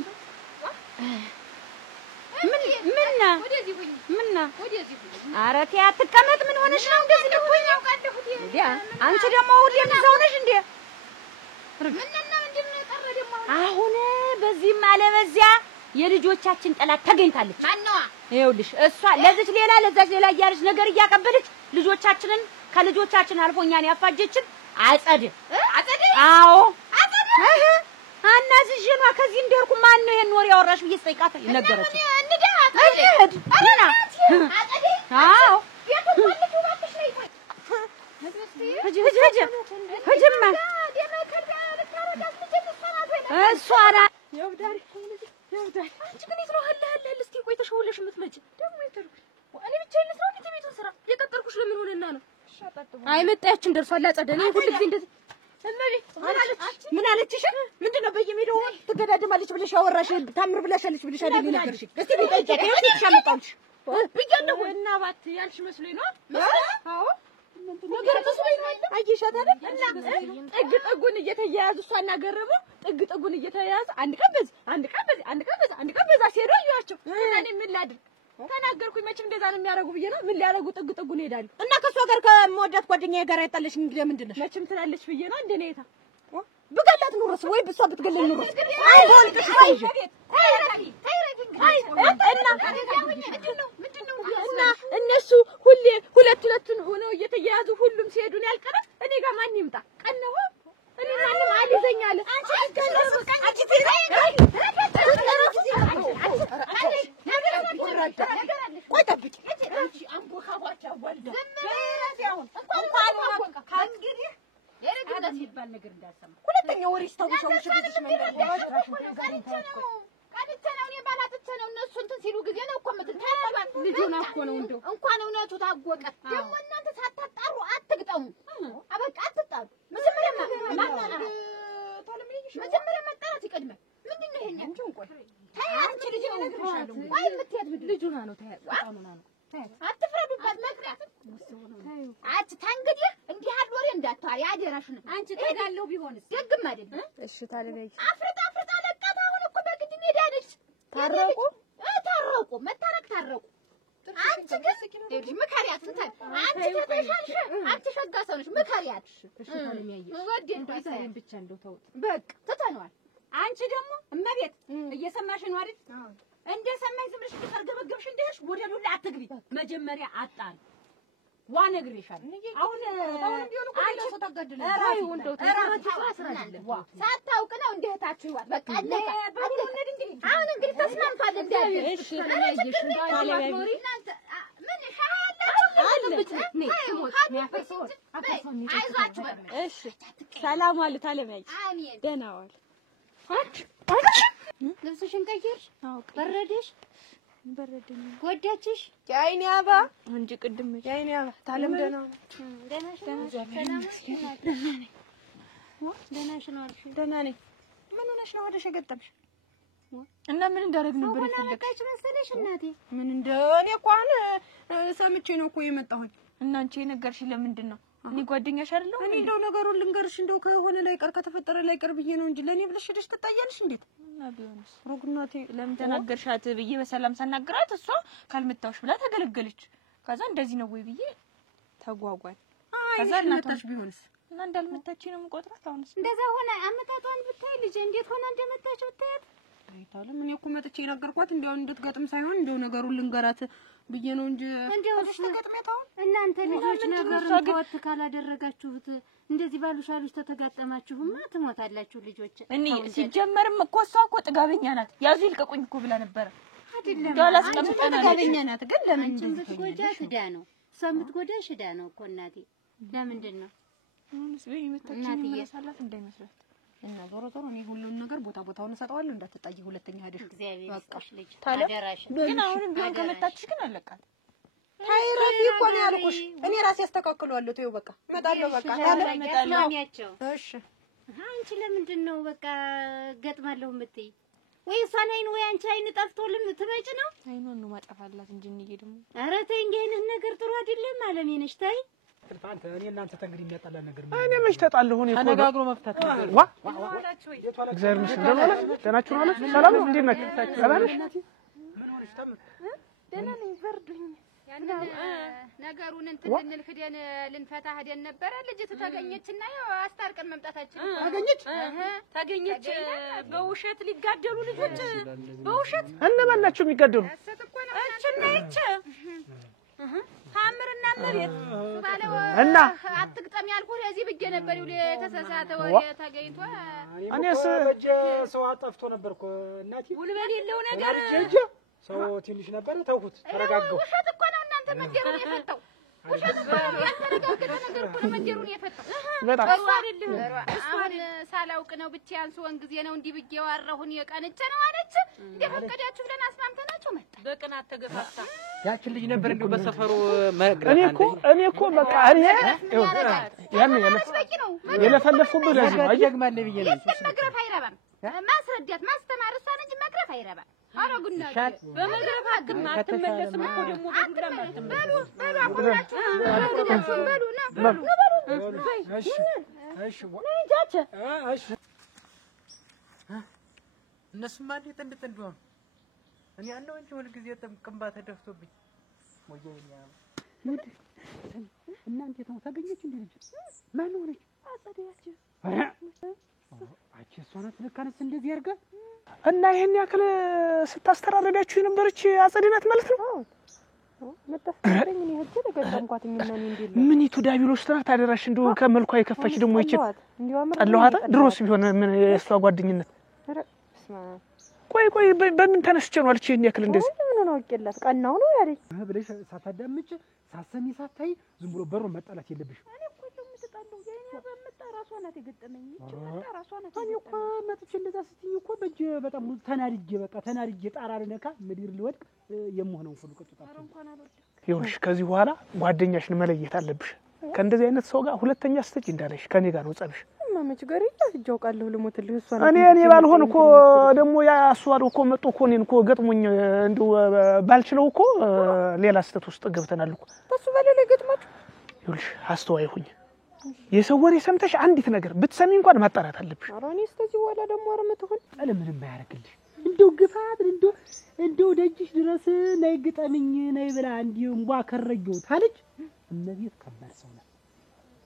ምንና ኧረ ተይ አትቀመጥ። ምን ሆነሽ ነው እንደዚህ ልትሆኝ? አንቺ ደግሞ ሁሌም እዛው ነሽ እንዴ? አሁን በዚህም አለ በዚያ የልጆቻችን ጠላት ተገኝታለች። ማነዋ? ይኸውልሽ እሷ ለዚች ሌላ ለዛች ሌላ እያለች ነገር እያቀበለች ልጆቻችንን ከልጆቻችን አልፎ እኛን ያፋጀችን አጸደ። አዎ አጸደ። አናዝዤማ ከዚህ እንደርኩ ማን ነው ይሄን ወሬ ያወራሽ ብዬ ስጠይቃት ነገረች። አዎ እሷ ናት ይወዳል አንቺ ግን ይትሮ አለ እስቲ ቆይ ተሸውለሽ የምትመጪ ደግሞ ይተሩ እኔ ብቻዬን ልስራው እንዴ ቤቱን ስራ የቀጠርኩሽ ለምን ሆነና ነው? አይ መጣያችን ደርሷል። አጸደኔ ሁሉ ጊዜ እንደዚህ ምን አለችሽ? ምንድነው በየሜዳው ትገዳደማለች ብለሽ ያወራሽ ታምር ብለሻለች ብለሽ አይደል ነገርሽ? እስቲ ልጠይቂያት ነው ትሻለጣልሽ ብያለሁ እና ባት ያልሽ መስሎኝ ነው። አዎ ነገር መስሎኝ ነው። አየሻት አይደል? እና ጥግ ጥጉን እየተያያዙ እሷና ገረመው ጥግ ጥጉን እየተያያዙ አንድ ቀን በዚህ አንድ ቀን በዚህ አንድ ቀን በዚህ አንድ ቀን በዛ ሲሄዱ አዩዋቸው። እኔ ምን ላድርግ ተናገርኩኝ። መቼም እንደዛ ነው የሚያደርጉ ብዬ ነው። ምን ሊያደርጉ ጥግ ጥጉን ይሄዳሉ። እና ከሷ ጋር ከመወዳት ጓደኛዬ ጋር ያጣለሽ እንግዲህ ምንድን ነሽ? መቼም ትላለች ብዬ ነው እንደኔ የታ ብገላት ኑሮስ ወይ ብሷ ብትገለኝ ኑሮስ አይሆን ጥሽ እና እነሱ ሁሌ ሁለቱን ሆነው እየተያያዙ ሁሉም ሲሄዱን ያልቀረ እኔ ጋር ማን ይምጣ? ቀነው እኔ ማንም አልይዘኛል። አንቺ ቆይ ጠብቂ የሚባል ነገር እንዳሰማ ሁለተኛ ወሬ ስታውሻውሽ ብዙሽ መንገድ ቀንተነው እኔ ባላጥተነው እነሱ እንትን ሲሉ ጊዜ ነው እኮ የምትታረባ ልጁና እኮ ነው እንደው እንኳን እውነቱ ታወቀ። ደግሞ እናንተ ሳታጣሩ አትግጠሙ። አበቃ አትጣሩ። መጀመሪያ መጣራት ይቀድማል። ምንድን ነው ይሄን አንቺ እንቆይ ታያት ልጅ ነግርሻለሁ። ወይ የምትሄድ ምንድን ልጁና ነው ታያት ጣኑና ነው አትፍረዱባት። መቅራት አንቺ ታንግዲህ እንዲህ ያለ ወሬ እንዳታወሪ አደራሽን። አንቺ ተጋለው ቢሆንስ ደግም አይደለም። እሺ ታለበይ አፍርጣ ለቀማ አሁን እኮ በግድ ሜዳለች። ታረቁ መታረቅ ታረቁ። አንቺ ግን ልጅ ምከሪያት እንትን አንቺ ተተሻልሽ አንቺ ሸጋ ሰው ነሽ። ምከሪያት እሺ ታለሚያየ ወዴን ባይሳይን ብቻ እንደው ተውት በቃ ትተነዋል። አንቺ ደግሞ እመቤት እየሰማሽ ነው አይደል? እንደሰማኝ ዝም ብለሽ ተርገበገብሽ እንደሽ ወደ ዱላ አትግቢ። መጀመሪያ አጣሪ ዋ ነግሬሻለሁ። አሁን ቢሆን እኮ ሌላ ሰው ታጋድለ ራይ እንደው ተራራችሁ አስራለ ሳታውቅ ነው እንደታችሁ ይዋል በቃ አሁን እንግዲህ ተስማምቷል። እንደዚህ እሺ ለያየሽ ታለያይ እናንተ ምን አይዟችሁ። እሺ ሰላም ዋሉ ታለያይ አሜን ደህና ዋል ልብስሽን ቀይርሽ በረደሽ በረደኝ ጎዳችሽ የአይኔ አባ እንጂ ቅድም የአይኔ አባ ታለም ደህና ደህና ነኝ ምን ሆነሽ ነው ወደሽ ገጠምሽ እና ምን እንዳደረግ ነበር የፈለግሽ መሰለሽ እናቴ ምን እንደኔ እንኳን ሰምቼ ነው እኮ የመጣሁኝ እና አንቺ የነገርሽ ለምንድን ነው እኔ ጓደኛሽ አይደለሁ እኔ እንደው ነገሩን ልንገርሽ እንደው ከሆነ ላይ ቀር ከተፈጠረ ላይ ቀር ብዬ ነው እንጂ ለኔ ብለሽ ሄደሽ ትጣያለሽ እንዴት እና ቢሆንስ ሮግናቴ ለምን ተናገርሻት ብዬ በሰላም ሳናግራት እሷ ካልመታውሽ ብላ ተገለገለች ከዛ እንደዚህ ነው ወይ ብዬ ተጓጓኝ ከዛ እናታሽ ቢሆንስ እና እንዳልመታች ነው የምቆጥራት አሁንስ እንደዛ ሆነ አመጣጣውን ብታይ ልጅ እንዴት ሆነ እንደመታች ብታይ አይታለም እኔ እኮ መጥቼ ነገርኳት እንደው እንድትገጥም ሳይሆን እንደው ነገሩን ልንገራት ብዬ ነው እንጂ እንደው ተገጥመታው እናንተ ልጆች ነገሩን ተወት ካላደረጋችሁት እንደዚህ ባሉሻሉሽ ተተጋጠማችሁማ ትሞታላችሁ ልጆች እኔ ሲጀመርም እኮ እሷ እኮ ጥጋበኛ ናት ያዙ ይልቀቁኝ እኮ ብላ ነበር አይደለም ጋላስ ቀምጠና ጥጋበኛ ናት ግን ለምን ብትጎጃ ትዳ ነው ሰምትጎዳ ሽዳ ነው እኮ እናቴ ለምንድን ነው ምንስ በይ መታችን ይመሳላት እንዳይመስላት እና ዞሮ ዞሮ እኔ ሁሉን ነገር ቦታውን ሰጣዋለሁ እንዳትጣይ ሁለተኛ ሄደሽ በቃሽ ልጅ ታደራሽ ግን አሁንም ቢሆን ከመጣችሽ ግን አለቃት ታይረፊ እኮ ነው ያልኩሽ እኔ ራሴ አስተካክለዋለሁ ተይው በቃ እመጣለሁ በቃ ታለማኛቸው እሺ አንቺ ለምንድን ነው በቃ ገጥማለሁ የምትይ ወይ እሷን አይን ወይ አንቺ አይን ጠፍቶ ልትመጪ ነው አይኗን ነው ማጠፋላት እንጂ እንዬ ደግሞ ኧረ ተይ እንግዲህ አይነት ነገር ጥሩ አይደለም አለሜ ነሽ ታይ አንተ እኔ እናንተ ተንግዲህ የሚያጣላ ነገር እኔ መች ተጣለሁ እኔ እኮ ተነጋግሮ መፍታት ነበር ዋ እግዚአብሔር ይመስገን ደህናችሁ ማለት ሰላም ነው እንዴት ነህ ሰላም ነሽ ምን ሆነሽ ታም ደህና ነኝ በርዱኝ ያንን ነገሩን እንትን ልንል ሄደን ልንፈታ ሄደን ነበር ልጅት ተገኘችና ያው አስታርቀን መምጣታችን ተገኘች በውሸት ሊጋደሉ ልጆች በውሸት እነማን ናቸው የሚጋደሉ እችና ይች ታምርና መሬት ባለው እና አትግጠም ያልኩህ እዚህ ብዬ ነበር ይውል የተሰሳተ ወሬ ተገኝቶ እኔስ ሰው አጠፍቶ ነበርኩ እናቴ ውልበል የለው ነገር ሰው ትንሽ ነበር ተውኩት ተረጋጋው ውሸት እኮ ነው እናንተ መንገሩን የፈታው ውሸት እኮ ነው ያልተረጋገጠ ነገር እኮ ነው መንገሩን የፈታው ጥሩ አይደለም አሁን ሳላውቅ ነው ብቻዬን ስሆን ጊዜ ነው እንዲህ ብዬ ዋራሁን የቀንጨ ነው አለች እንደፈቀዳችሁ ብለን አስማምተናቸው መጣ በቅናት ተገፋፋ ያችን ልጅ ነበር እንደው በሰፈሩ እኔ እኮ በቃ እኔ ያን የለፈለፍኩበት ለዚህ ነው አየግማለ ብዬ ነው መግረፍ አይረባም ማስረዳት ማስተማር እሷን እንጂ መግረፍ አይረባም አረጉና በመግረፍ አግማ አትመለስም እኮ ደግሞ በዱላ ማትመለስ በሉ አሁናችሁ በሉ እሺ እሺ ነይጃቸ እሺ እነሱማ እንዴት እንደተንደው እኔ ያለው እንጂ ሁሉ ጊዜ ጥምቅምባ ተደፍቶብኝ ወየኛ እናንተ ነው ታገኘች እንዴ ልጅ ማን ሆነች አጸደያችሁ አቺ ሶናት ለካነስ እንደዚህ ያርጋ እና ይሄን ያክል ስታስተራረዳችሁ የነበረች አጸደናት ማለት ነው መጣፈኝ እኔ ሄጄ ተገጠምኳት ምን እንዴ ምን ይቱ ዳቢሎስ ናት አደራሽ እንደው ከመልኳ የከፈች ደግሞ ይችላል ጠላኋታ ድሮስ ቢሆን ምን የሷ ጓደኝነት ቆይ በምን ተነስቼ ነው አልቺ ያክል እንደዚህ ምን ነው አውቄላት ቀናው ነው ያለኝ ብለሽ ሳታዳምጪ ሳሰሚ ሳታይ ዝም ብሎ በሩ መጣላት የለብሽ እኔ እኮ የምትጣለው የኔ በመጣ ራሷ ናት የገጠመኝ እቺ መጣ ራሷ ናት እኔ እኮ መጥቼ እንደዛ ስትይ እኮ በእጄ በጣም ተናድጄ ጣራ ልነካ ምድር ልወድቅ የምሆነው ሁሉ ቀጥታ እንኳን አልወደቅ ይኸውልሽ ከዚህ በኋላ ጓደኛሽን መለየት አለብሽ ከእንደዚህ አይነት ሰው ጋር ሁለተኛ ስትጭ እንዳለሽ ከኔ ጋር ነው ጸብሽ ማመች ጋር ይጃውቃለሁ ልሞትልህ እሷ እኔ ባልሆን እኮ ደግሞ ያ አስዋል እኮ መጥቶ እኮ እኔን እኮ ገጥሞኝ እንደው ባልችለው እኮ ሌላ ስተት ውስጥ ገብተናል እኮ እሱ በሌላ ገጥማችሁ ይኸውልሽ አስተዋይ ሁኝ የሰው ወሬ ሰምተሽ አንዲት ነገር ብትሰሚ እንኳን ማጣራት አለብሽ ኧረ እኔ እስከዚህ በኋላ ደግሞ አረመት ሆነ ምንም አያረግልሽ እንደው ግፋት እንደው ደጅሽ ድረስ ነይ ግጠምኝ ነይ ብላ እንዲው እንቧ ከረጆት አለች እነዚህ ከባድ ሰው ነው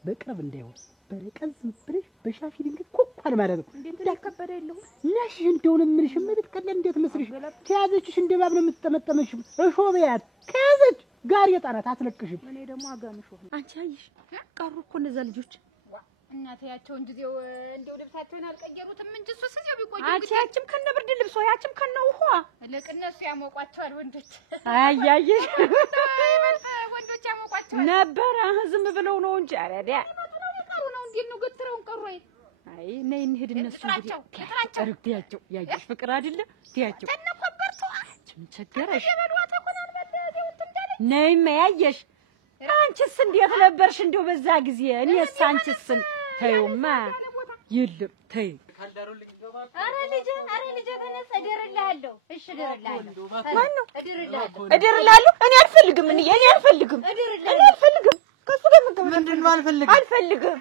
በቅርብ እንዳይሆን በረቀን ዝምብለሽ በሻፊ ድንገት ኮኳል ማለት ነው እንዴት ተከበደ የለው ነሽ እንደውን ምንሽ ምትቀደም እንዴት መስልሽ ተያዘችሽ እንደባብ ነው የምትጠመጠመሽ እሾበያት ከያዘች ጋር የጣራት አትለቅሽም እኔ ደግሞ አጋምሽ ሆነ አንቺ አይሽ ቀሩ እኮ እነዛ ልጆች እናታቸው እንዲው ልብሳቸውን አልቀየሩትም እንጂ እሱ ሲያው ቢቆዩ አንቺም ከነ ብርድ ልብሶ ያችም ከነ ውሃ ለቅነሱ ያሞቋቸዋል ወንዶች አያየሽ ወንዶች ያሞቋቸዋል ነበር ዝም ብለው ነው እንጂ አረዳ ነው እንዴ ነው ገትረውን ቀሩ አይ ነይ እንሂድ እነሱ ጥራቸው ያየሽ ፍቅር አይደለ ያየሽ ተነኮበርቱ ምን ቸገረሽ? ነይማ ያየሽ አንቺስ እንዴት ነበርሽ እንደው በዛ ጊዜ? እኔስ አንቺስ ተይውማ የለም ተይ። ኧረ ልጄ ተነስ፣ እደርልሃለሁ። እሺ እደርልሃለሁ። ማነው እደርልሃለሁ? እኔ አልፈልግም። እኔ አልፈልግም። እኔ አልፈልግም። ከሱ ጋር ምንድን ነው አልፈልግም? አልፈልግም